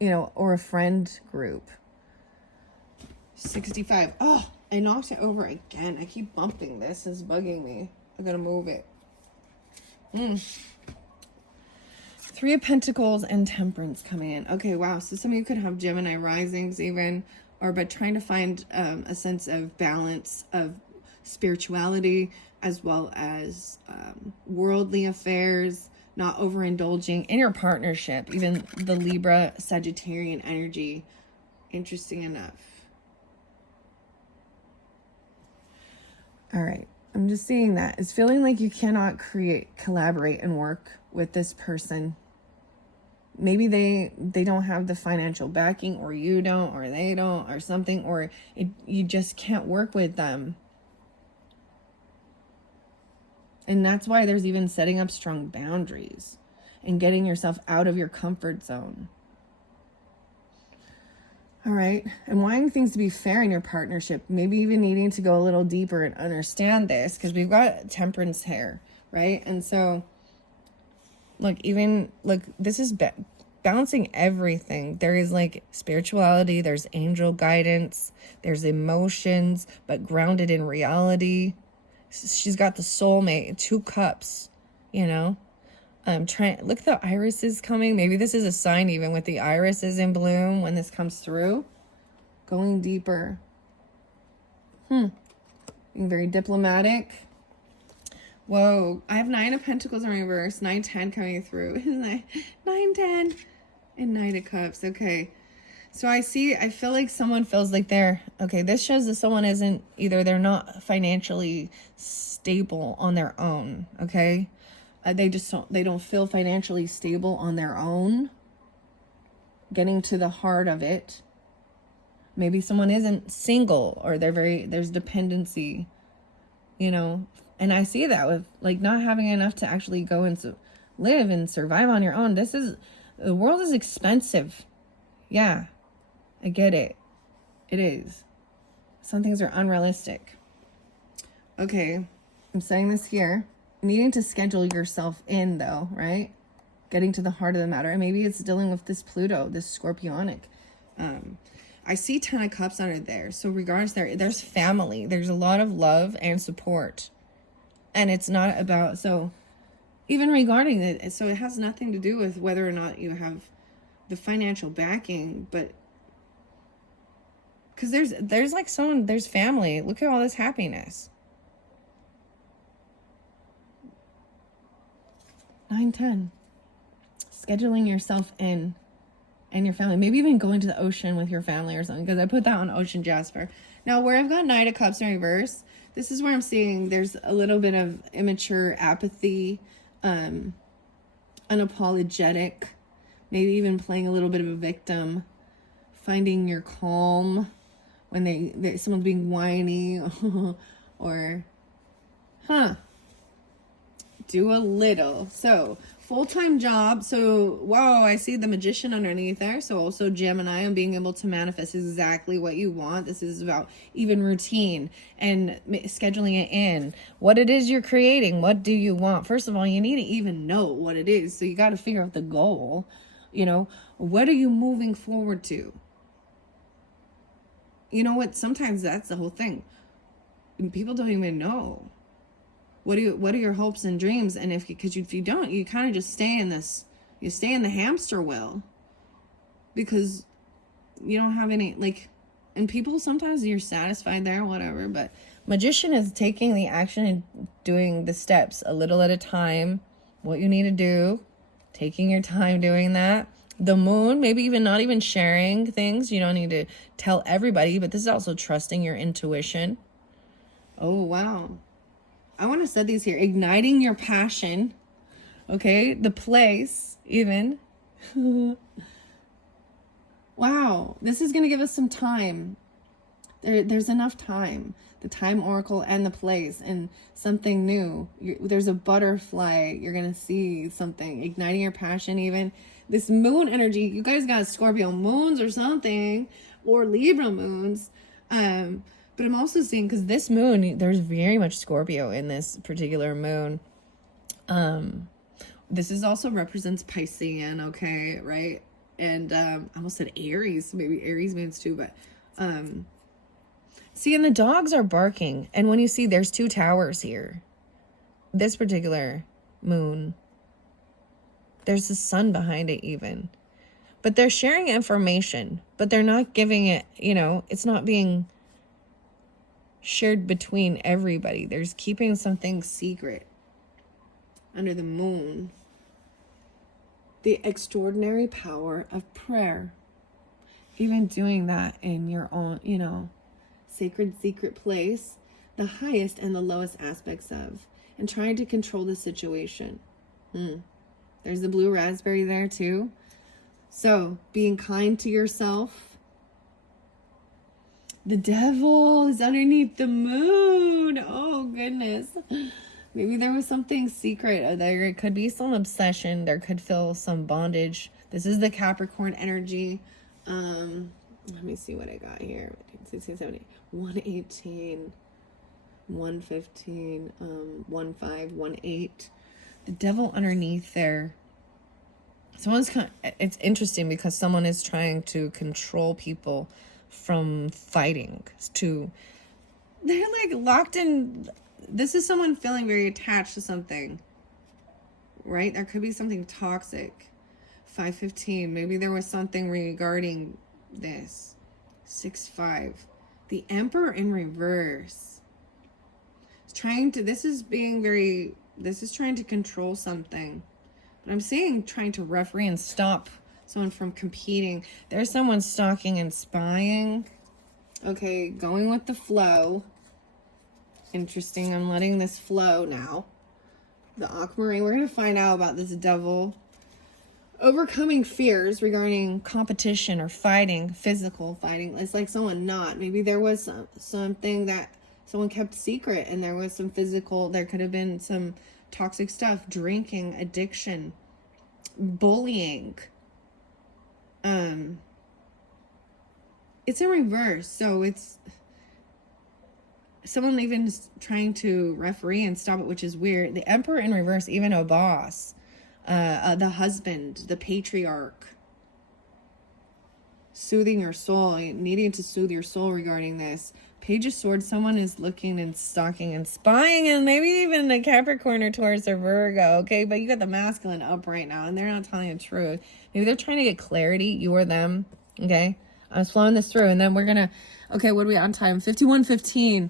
you know, or a friend group. 65. Oh, I knocked it over again. I keep bumping this. It's bugging me. I gotta move it. 3 of Pentacles and Temperance coming in. Okay, wow. So some of you could have Gemini risings even, but trying to find a sense of balance of spirituality as well as worldly affairs, not overindulging in your partnership, even the Libra Sagittarian energy. Interesting enough. All right. I'm just seeing that. It's feeling like you cannot collaborate and work with this person. Maybe they don't have the financial backing, or you don't, or they don't, or something, or you just can't work with them. And that's why there's even setting up strong boundaries and getting yourself out of your comfort zone. All right. And wanting things to be fair in your partnership, maybe even needing to go a little deeper and understand this, because we've got Temperance here, right? And so, look, this is balancing everything. There is like spirituality, there's angel guidance, there's emotions, but grounded in reality. She's got the soulmate, 2 cups, you know. Look at the irises coming. Maybe this is a sign even with the irises in bloom when this comes through. Going deeper. Being very diplomatic. Whoa, I have 9 of Pentacles in reverse, 9-10 coming through. 9-10 and Knight of Cups. Okay. So I feel like someone feels like this shows that someone isn't, either they're not financially stable on their own, okay? They don't feel financially stable on their own. Getting to the heart of it. Maybe someone isn't single, or there's dependency, you know? And I see that with like not having enough to actually go and live and survive on your own. The world is expensive. Yeah, I get it. It is. Some things are unrealistic. Okay, I'm saying this here. Needing to schedule yourself in though, right? Getting to the heart of the matter. And maybe it's dealing with this Pluto, this Scorpionic. I see 10 of Cups under there. So regardless, there's family. There's a lot of love and support. And it's not about, so even regarding it, so it has nothing to do with whether or not you have the financial backing, but because there's like there's family. Look at all this happiness. 9-10. Scheduling yourself in and your family. Maybe even going to the ocean with your family or something, because I put that on Ocean Jasper. Now, where I've got Knight of Cups in reverse, this is where I'm seeing there's a little bit of immature apathy, unapologetic, maybe even playing a little bit of a victim, finding your calm when someone's being whiny or, do a little. So full-time job. So, wow, I see the Magician underneath there. So also Gemini and being able to manifest exactly what you want. This is about even routine and scheduling it in. What it is you're creating. What do you want? First of all, you need to even know what it is. So you got to figure out the goal. You know, what are you moving forward to? You know what? Sometimes that's the whole thing. People don't even know. What are your hopes and dreams? And if you don't, you kind of just stay in the hamster wheel, because you don't have any, like, and people, sometimes you're satisfied there, whatever, but Magician is taking the action and doing the steps a little at a time, what you need to do, taking your time doing that. The Moon, maybe even not even sharing things. You don't need to tell everybody, but this is also trusting your intuition. Oh, wow. I want to set these here. Igniting your passion. Okay. The place, even. Wow. This is going to give us some time. There's enough time. The Time Oracle and the place and something new. There's a butterfly. You're going to see something. Igniting your passion, even. This Moon energy. You guys got Scorpio moons or something. Or Libra moons. But I'm also seeing, because this moon, there's very much Scorpio in this particular moon. This is also represents Piscean, okay, right? And I almost said Aries, maybe Aries moons too, but see, and the dogs are barking. And when you see, there's 2 towers here. This particular moon, there's the sun behind it even. But they're sharing information, but they're not giving it, you know, it's not being shared between everybody. There's keeping something secret under the moon. The extraordinary power of prayer. Even doing that in your own, you know, sacred secret place, the highest and the lowest aspects of, and trying to control the situation. There's the blue raspberry there too. So being kind to yourself. The Devil is underneath the moon. Oh, goodness. Maybe there was something secret. There could be some obsession. There could feel some bondage. This is the Capricorn energy. Let me see what I got here. 16, 17, 118, 115, 15, 18. The Devil underneath there. It's interesting because someone is trying to control people from fighting. They're like locked in. This is someone feeling very attached to something. right? There could be something toxic. 515, maybe there was something regarding this. 6-5, the Emperor in reverse. This is trying to control something. But I'm seeing trying to referee and stop someone from competing. There's someone stalking and spying. Okay, going with the flow. Interesting. I'm letting this flow now. The Aquamarine. We're going to find out about this devil. Overcoming fears regarding competition or fighting, physical fighting. It's like someone not. Maybe there was something that someone kept secret, and there was some physical. There could have been some toxic stuff. Drinking, addiction, bullying. It's in reverse. So it's someone even trying to referee and stop it, which is weird. The Emperor in reverse, even a boss. The husband, the patriarch, soothing your soul, needing to soothe your soul regarding this. Page of Swords, someone is looking and stalking and spying, and maybe even a Capricorn or Taurus or Virgo, okay? But you got the masculine up right now, and they're not telling the truth. Maybe they're trying to get clarity, you or them, okay? I was flowing this through, and then we're gonna, okay, what are we on time? 51:15.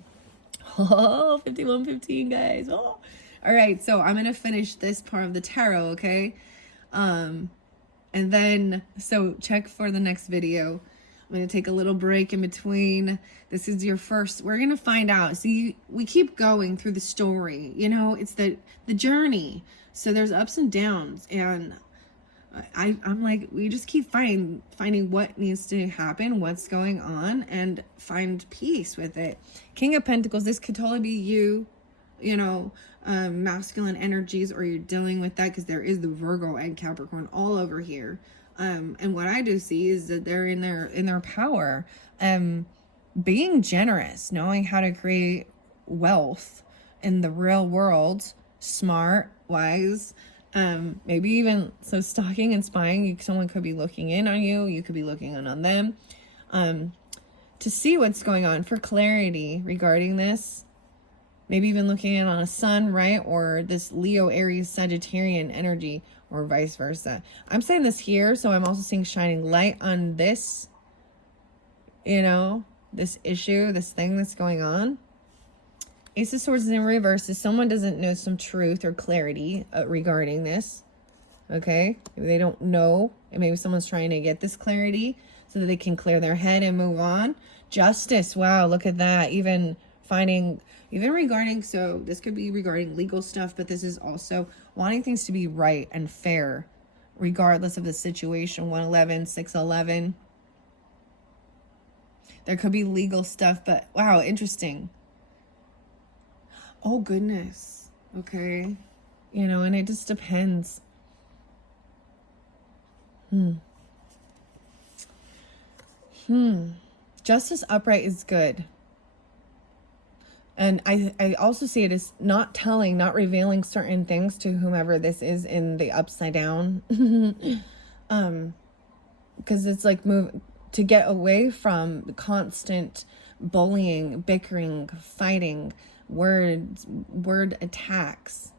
Oh, 51:15, guys. Oh. All right, so I'm going to finish this part of the tarot, okay? And then, so check for the next video. I'm going to take a little break in between. This is your first, we're going to find out. See, we keep going through the story, you know, it's the journey. So there's ups and downs, and I'm like, we just keep finding what needs to happen, what's going on, and find peace with it. King of Pentacles, this could totally be you, you know, masculine energies, or you're dealing with that, because there is the Virgo and Capricorn all over here. And what I do see is that they're in their power, being generous, knowing how to create wealth in the real world, smart, wise, maybe even, so stalking and spying, someone could be looking in on you, you could be looking in on them, to see what's going on, for clarity regarding this. Maybe even looking in on a sun, right? Or this Leo, Aries, Sagittarian energy, or vice versa. I'm saying this here, so I'm also seeing shining light on this, you know, this issue, this thing that's going on. Ace of Swords is in reverse. If someone doesn't know some truth or clarity regarding this, okay? Maybe they don't know, and maybe someone's trying to get this clarity so that they can clear their head and move on. Justice, wow, look at that. Even regarding, so this could be regarding legal stuff, but this is also wanting things to be right and fair, regardless of the situation. 111, 611. There could be legal stuff, but wow, interesting. Oh, goodness. Okay. You know, and it just depends. Justice upright is good. And I also see it as not telling, not revealing certain things to whomever this is in the upside down. Because it's like to get away from the constant bullying, bickering, fighting, word attacks,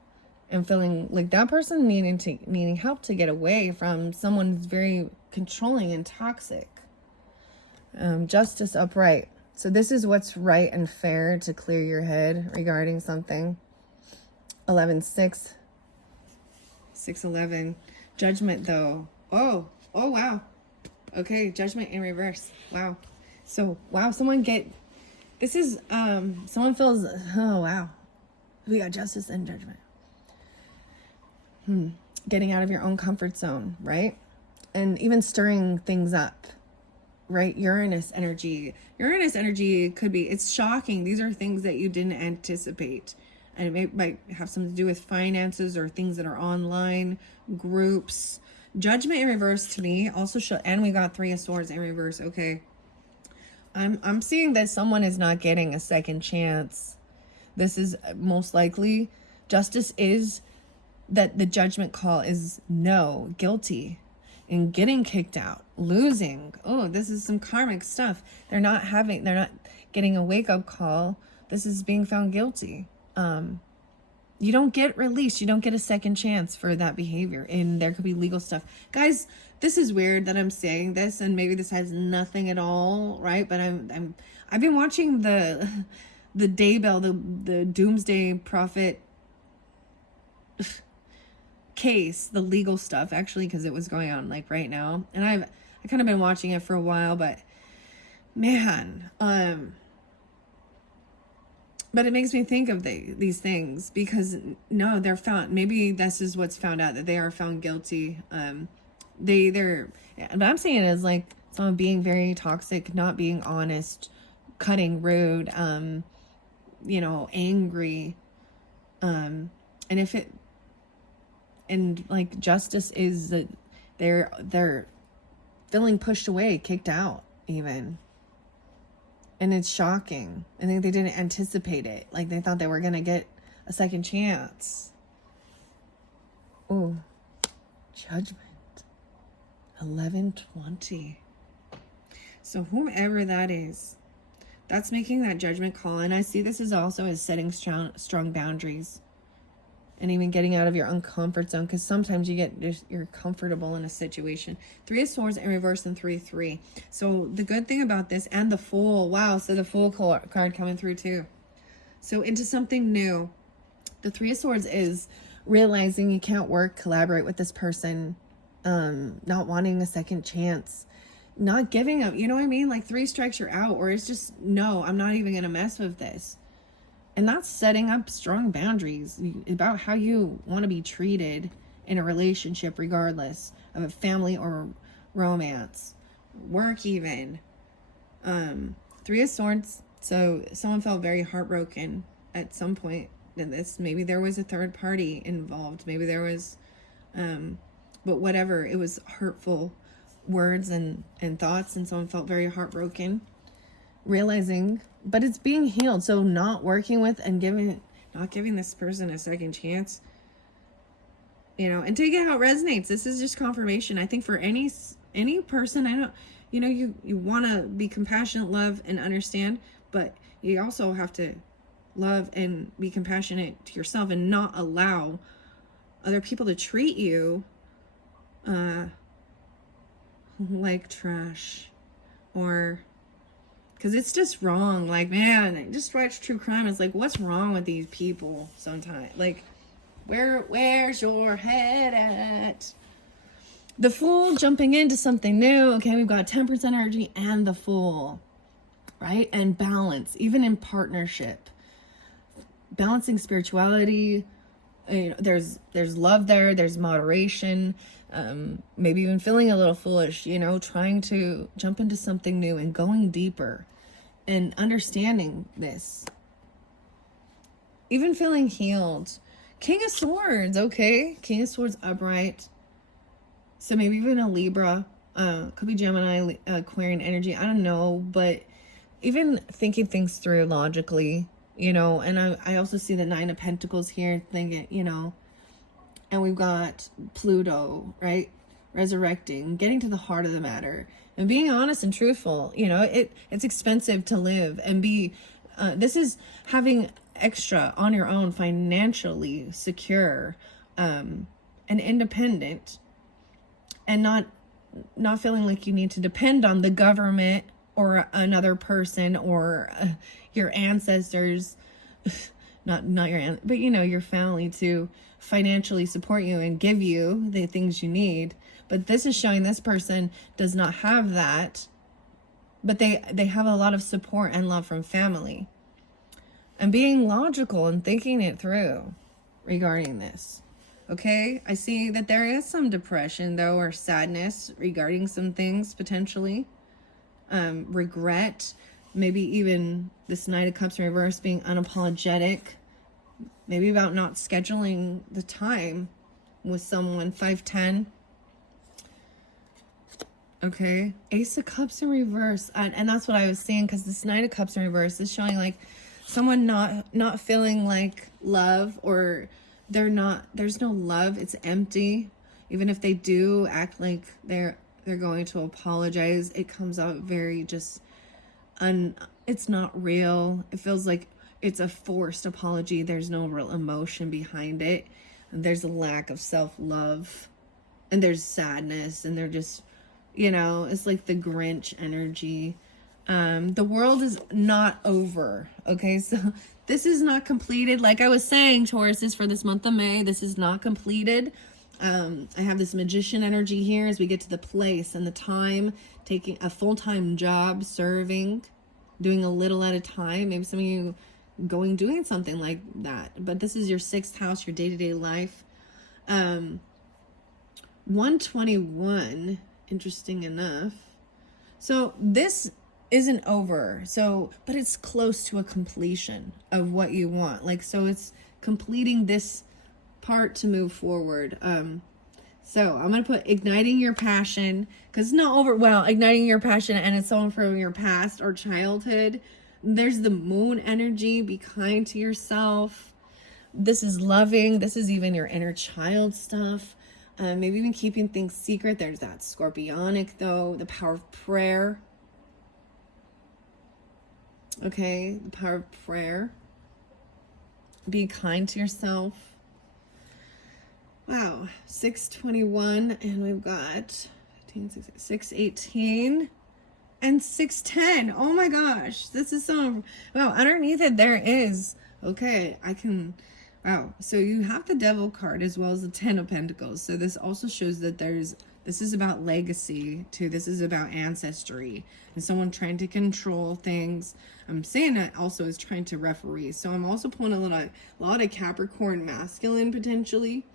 and feeling like that person needing help to get away from someone who's very controlling and toxic. Justice upright. So this is what's right and fair to clear your head regarding something. 11-6. 6-11. Judgment, though. Oh, wow. Okay, judgment in reverse. Wow. So, wow, someone feels, oh, wow. We got justice and judgment. Getting out of your own comfort zone, right? And even stirring things up. Right? Uranus energy could be, it's shocking. These are things that you didn't anticipate, and it might have something to do with finances or things that are online, groups. Judgment in reverse to me also show, and we got 3 of Swords in reverse. Okay, I'm seeing that someone is not getting a second chance. This is most likely, justice is that the judgment call is no, guilty, and getting kicked out, losing. Oh, this is some karmic stuff. They're not getting a wake-up call. This is being found guilty. You don't get released. You don't get a second chance for that behavior. And there could be legal stuff. Guys, this is weird that I'm saying this, and maybe this has nothing at all, right? But I've been watching the Daybell, the Doomsday Prophet case, the legal stuff, actually, because it was going on like right now. And I kind of been watching it for a while, but man, but it makes me think of these things, because no, they're found, maybe this is what's found out, that they are found guilty. But I'm seeing it as like someone being very toxic, not being honest, cutting, rude, angry. And like justice is that they're feeling pushed away, kicked out even. And it's shocking. I think they didn't anticipate it. Like they thought they were going to get a second chance. Oh, Judgment. 11:20. So whomever that is, that's making that judgment call. And I see this is also as setting strong boundaries. And even getting out of your own comfort zone, because sometimes you're comfortable in a situation. 3 of Swords in reverse and 3-3. So the good thing about this, and the Fool, wow, so the Fool card coming through too. So into something new. The 3 of Swords is realizing you can't collaborate with this person, not wanting a second chance, not giving up, you know what I mean? Like 3 strikes you're out, or it's just, no, I'm not even gonna mess with this. And that's setting up strong boundaries about how you want to be treated in a relationship, regardless of a family or romance, work even. 3 of Swords. So someone felt very heartbroken at some point in this. Maybe there was a third party involved. Maybe there was, but whatever. It was hurtful words and thoughts, and someone felt very heartbroken. Realizing, but it's being healed. So not working with and not giving this person a second chance, and take it how it resonates. This is just confirmation. I think for any person, I don't, you want to be compassionate, love, and understand, but you also have to love and be compassionate to yourself and not allow other people to treat you like trash, or because it's just wrong. Like, man, I just watch true crime. It's like, what's wrong with these people sometimes? Like, where's your head at? The Fool jumping into something new. Okay, we've got 10% energy and the Fool, right? And balance, even in partnership. Balancing spirituality. There's love there. There's moderation. Maybe even feeling a little foolish, trying to jump into something new and going deeper and understanding this. Even feeling healed. King of Swords, okay? King of Swords upright. So maybe even a Libra. Could be Gemini, Aquarian energy. I don't know. But even thinking things through logically, and I also see the 9 of Pentacles here, thinking, and we've got Pluto, right? Resurrecting, getting to the heart of the matter, and being honest and truthful. It's expensive to live and be, this is having extra on your own, financially secure, and independent, and not feeling like you need to depend on the government or another person or your ancestors, not your but your family, to financially support you and give you the things you need. But this is showing this person does not have that, but they have a lot of support and love from family, and being logical and thinking it through regarding this. Okay, I see that there is some depression though, or sadness regarding some things potentially. Regret, maybe even this Knight of Cups in reverse, being unapologetic, maybe about not scheduling the time with someone. 5-10. Okay, Ace of Cups in reverse, and that's what I was seeing, because this Knight of Cups in reverse is showing like someone not feeling like love, or there's no love. It's empty. Even if they do act like they're going to apologize, it comes out very just it's not real. It feels like it's a forced apology. There's no real emotion behind it. There's a lack of self-love, and there's sadness, and they're just, you know, it's like the Grinch energy. The world is not over. Okay, so this is not completed. Like I was saying, Taurus, is for this month of May. This is not completed. I have this magician energy here as we get to the place and the time, taking a full-time job, serving, doing a little at a time. Maybe some of you doing something like that. But this is your 6th house, your day-to-day life. 121, interesting enough. So this isn't over. So, but it's close to a completion of what you want. Like, so it's completing this part to move forward. So I'm going to put igniting your passion, because it's not over. Well, igniting your passion, and it's someone from your past or childhood. There's the moon energy. Be kind to yourself. This is loving. This is even your inner child stuff. Maybe even keeping things secret. There's that scorpionic, though. The power of prayer. Okay, the power of prayer. Be kind to yourself. Wow, 621, and we've got 618 and 610. Oh my gosh, this is so, wow, underneath it there is, okay, wow, so you have the Devil card as well as the 10 of Pentacles. So this also shows that this is about legacy too. This is about ancestry and someone trying to control things. I'm saying that also is trying to referee. So I'm also pulling a lot of Capricorn masculine potentially.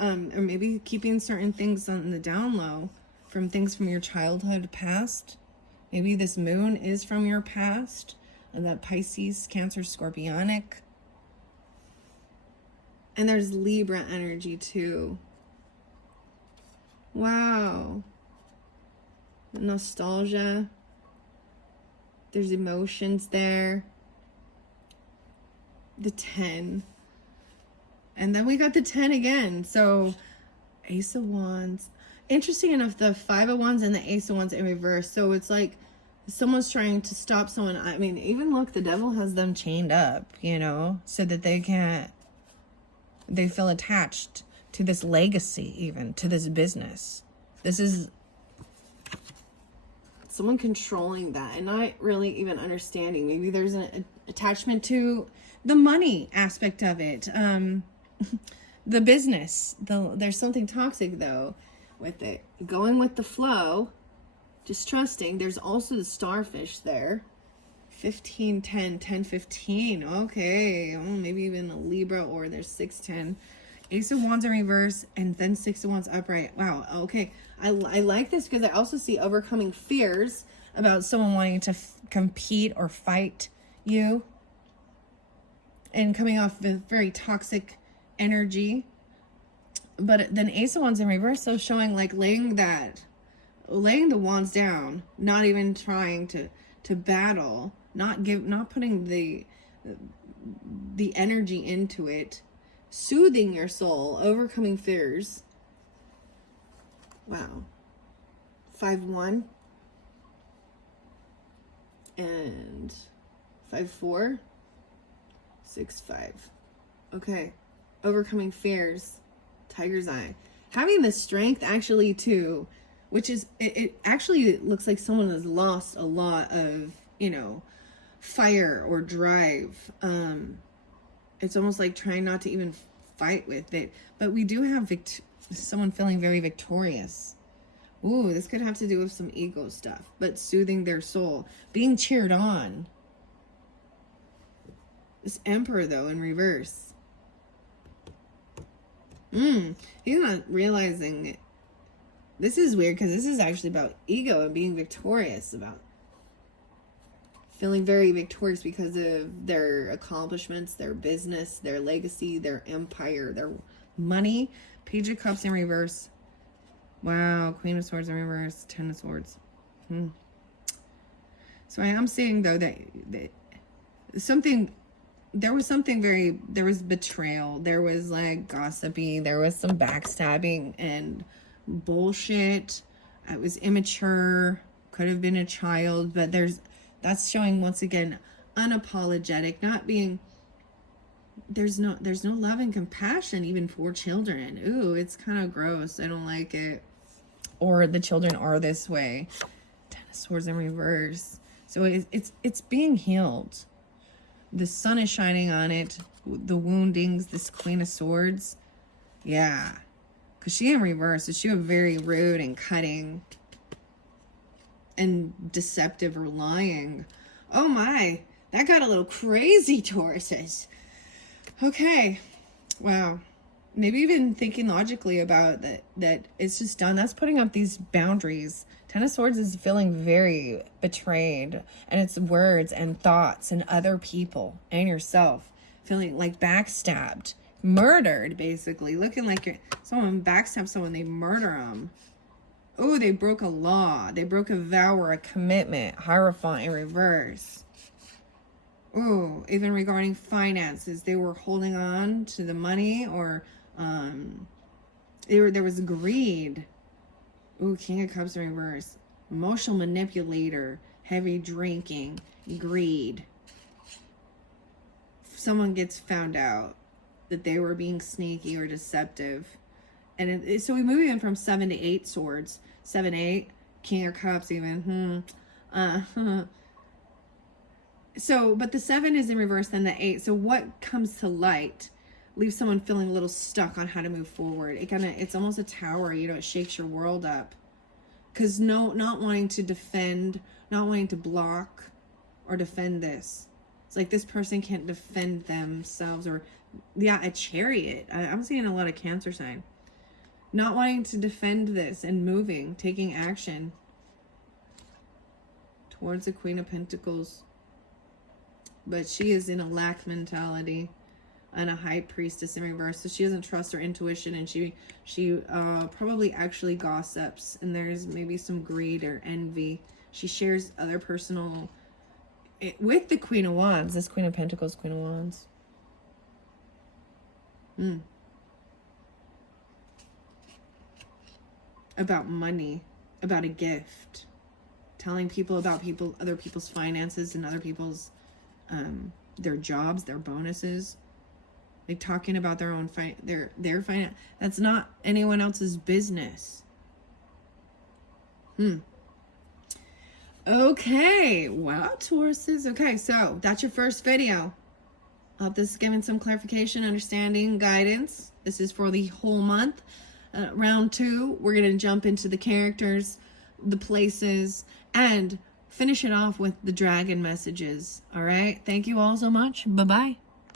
Or maybe keeping certain things on the down low from things from your childhood past. Maybe this moon is from your past. And that Pisces, Cancer, Scorpionic. And there's Libra energy too. Wow. Nostalgia. There's emotions there. The 10. And then we got the 10 again. So Ace of Wands. Interesting enough, the 5 of Wands and the Ace of Wands in reverse. So it's like someone's trying to stop someone. I mean, even look, the Devil has them chained up, you know, so that they feel attached to this legacy, even to this business. This is someone controlling that and not really even understanding. Maybe there's an attachment to the money aspect of it. The business, there's something toxic though with it. Going with the flow, just trusting. There's also the starfish there. 15, 10, 10, 15. Okay. Oh, maybe even a Libra, or there's 6, 10. Ace of Wands in reverse, and then 6 of Wands upright. Wow. Okay. I like this because I also see overcoming fears about someone wanting to compete or fight you. And coming off with very toxic energy. But then Ace of Wands in reverse, so showing like laying the wands down, not even trying to battle, not putting the energy into it, soothing your soul, overcoming fears. Wow. 5-1 and 5-4, 6-5. Okay. Overcoming fears. Tiger's Eye. Having the strength actually too, which is, it actually looks like someone has lost a lot of, you know, fire or drive. It's almost like trying not to even fight with it. But we do have someone feeling very victorious. Ooh, this could have to do with some ego stuff, but soothing their soul, being cheered on. This Emperor though in reverse. He's not realizing it. This is weird because this is actually about ego and being victorious, about feeling very victorious because of their accomplishments, their business, their legacy, their empire, their money. Page of Cups in reverse. Wow, Queen of Swords in reverse, 10 of Swords. So I am seeing though that there was betrayal, there was like gossiping, there was some backstabbing and bullshit. I was immature, could have been a child, but that's showing once again unapologetic, not being, there's no love and compassion even for children. Ooh, it's kind of gross. I don't like it. Or the children are this way. Ten of Swords in reverse. So it's being healed. The sun is shining on it. The woundings, this Queen of Swords. Yeah. Because she in reverse. So she was very rude and cutting. And deceptive or lying. Oh my. That got a little crazy, Tauruses. Okay. Wow. Maybe even thinking logically about that it's just done. That's putting up these boundaries. Ten of Swords is feeling very betrayed. And it's words and thoughts and other people and yourself. Feeling like backstabbed. Murdered, basically. Looking like someone backstabbed someone. They murder them. Oh, they broke a law. They broke a vow or a commitment. Hierophant in reverse. Oh, even regarding finances. They were holding on to the money, or there was greed. Ooh, King of Cups in reverse. Emotional manipulator. Heavy drinking. Greed. Someone gets found out that they were being sneaky or deceptive. And so we move in from 7 to 8 swords. 7, 8, King of Cups even. So, but the 7 is in reverse than the 8. So what comes to light leaves someone feeling a little stuck on how to move forward. It's almost a tower, you know, it shakes your world up. Because not wanting to defend, not wanting to block or defend this. It's like this person can't defend themselves, or, yeah, a Chariot. I'm seeing a lot of Cancer sign. Not wanting to defend this and moving, taking action towards the Queen of Pentacles. But she is in a lack mentality and a High Priestess in reverse. So she doesn't trust her intuition, and she probably actually gossips, and there's maybe some greed or envy. She shares other personal with the Queen of Wands, this Queen of Pentacles, Queen of Wands. About money, about a gift, telling people about other people's finances and other people's their jobs, their bonuses, like talking about their own their finance. That's not anyone else's business. Okay, wow, Tauruses. Okay, so that's your first video. I hope this is giving some clarification, understanding, guidance. This is for the whole month. Round 2, we're going to jump into the characters, the places, and finish it off with the dragon messages. All right. Thank you all so much. Bye-bye.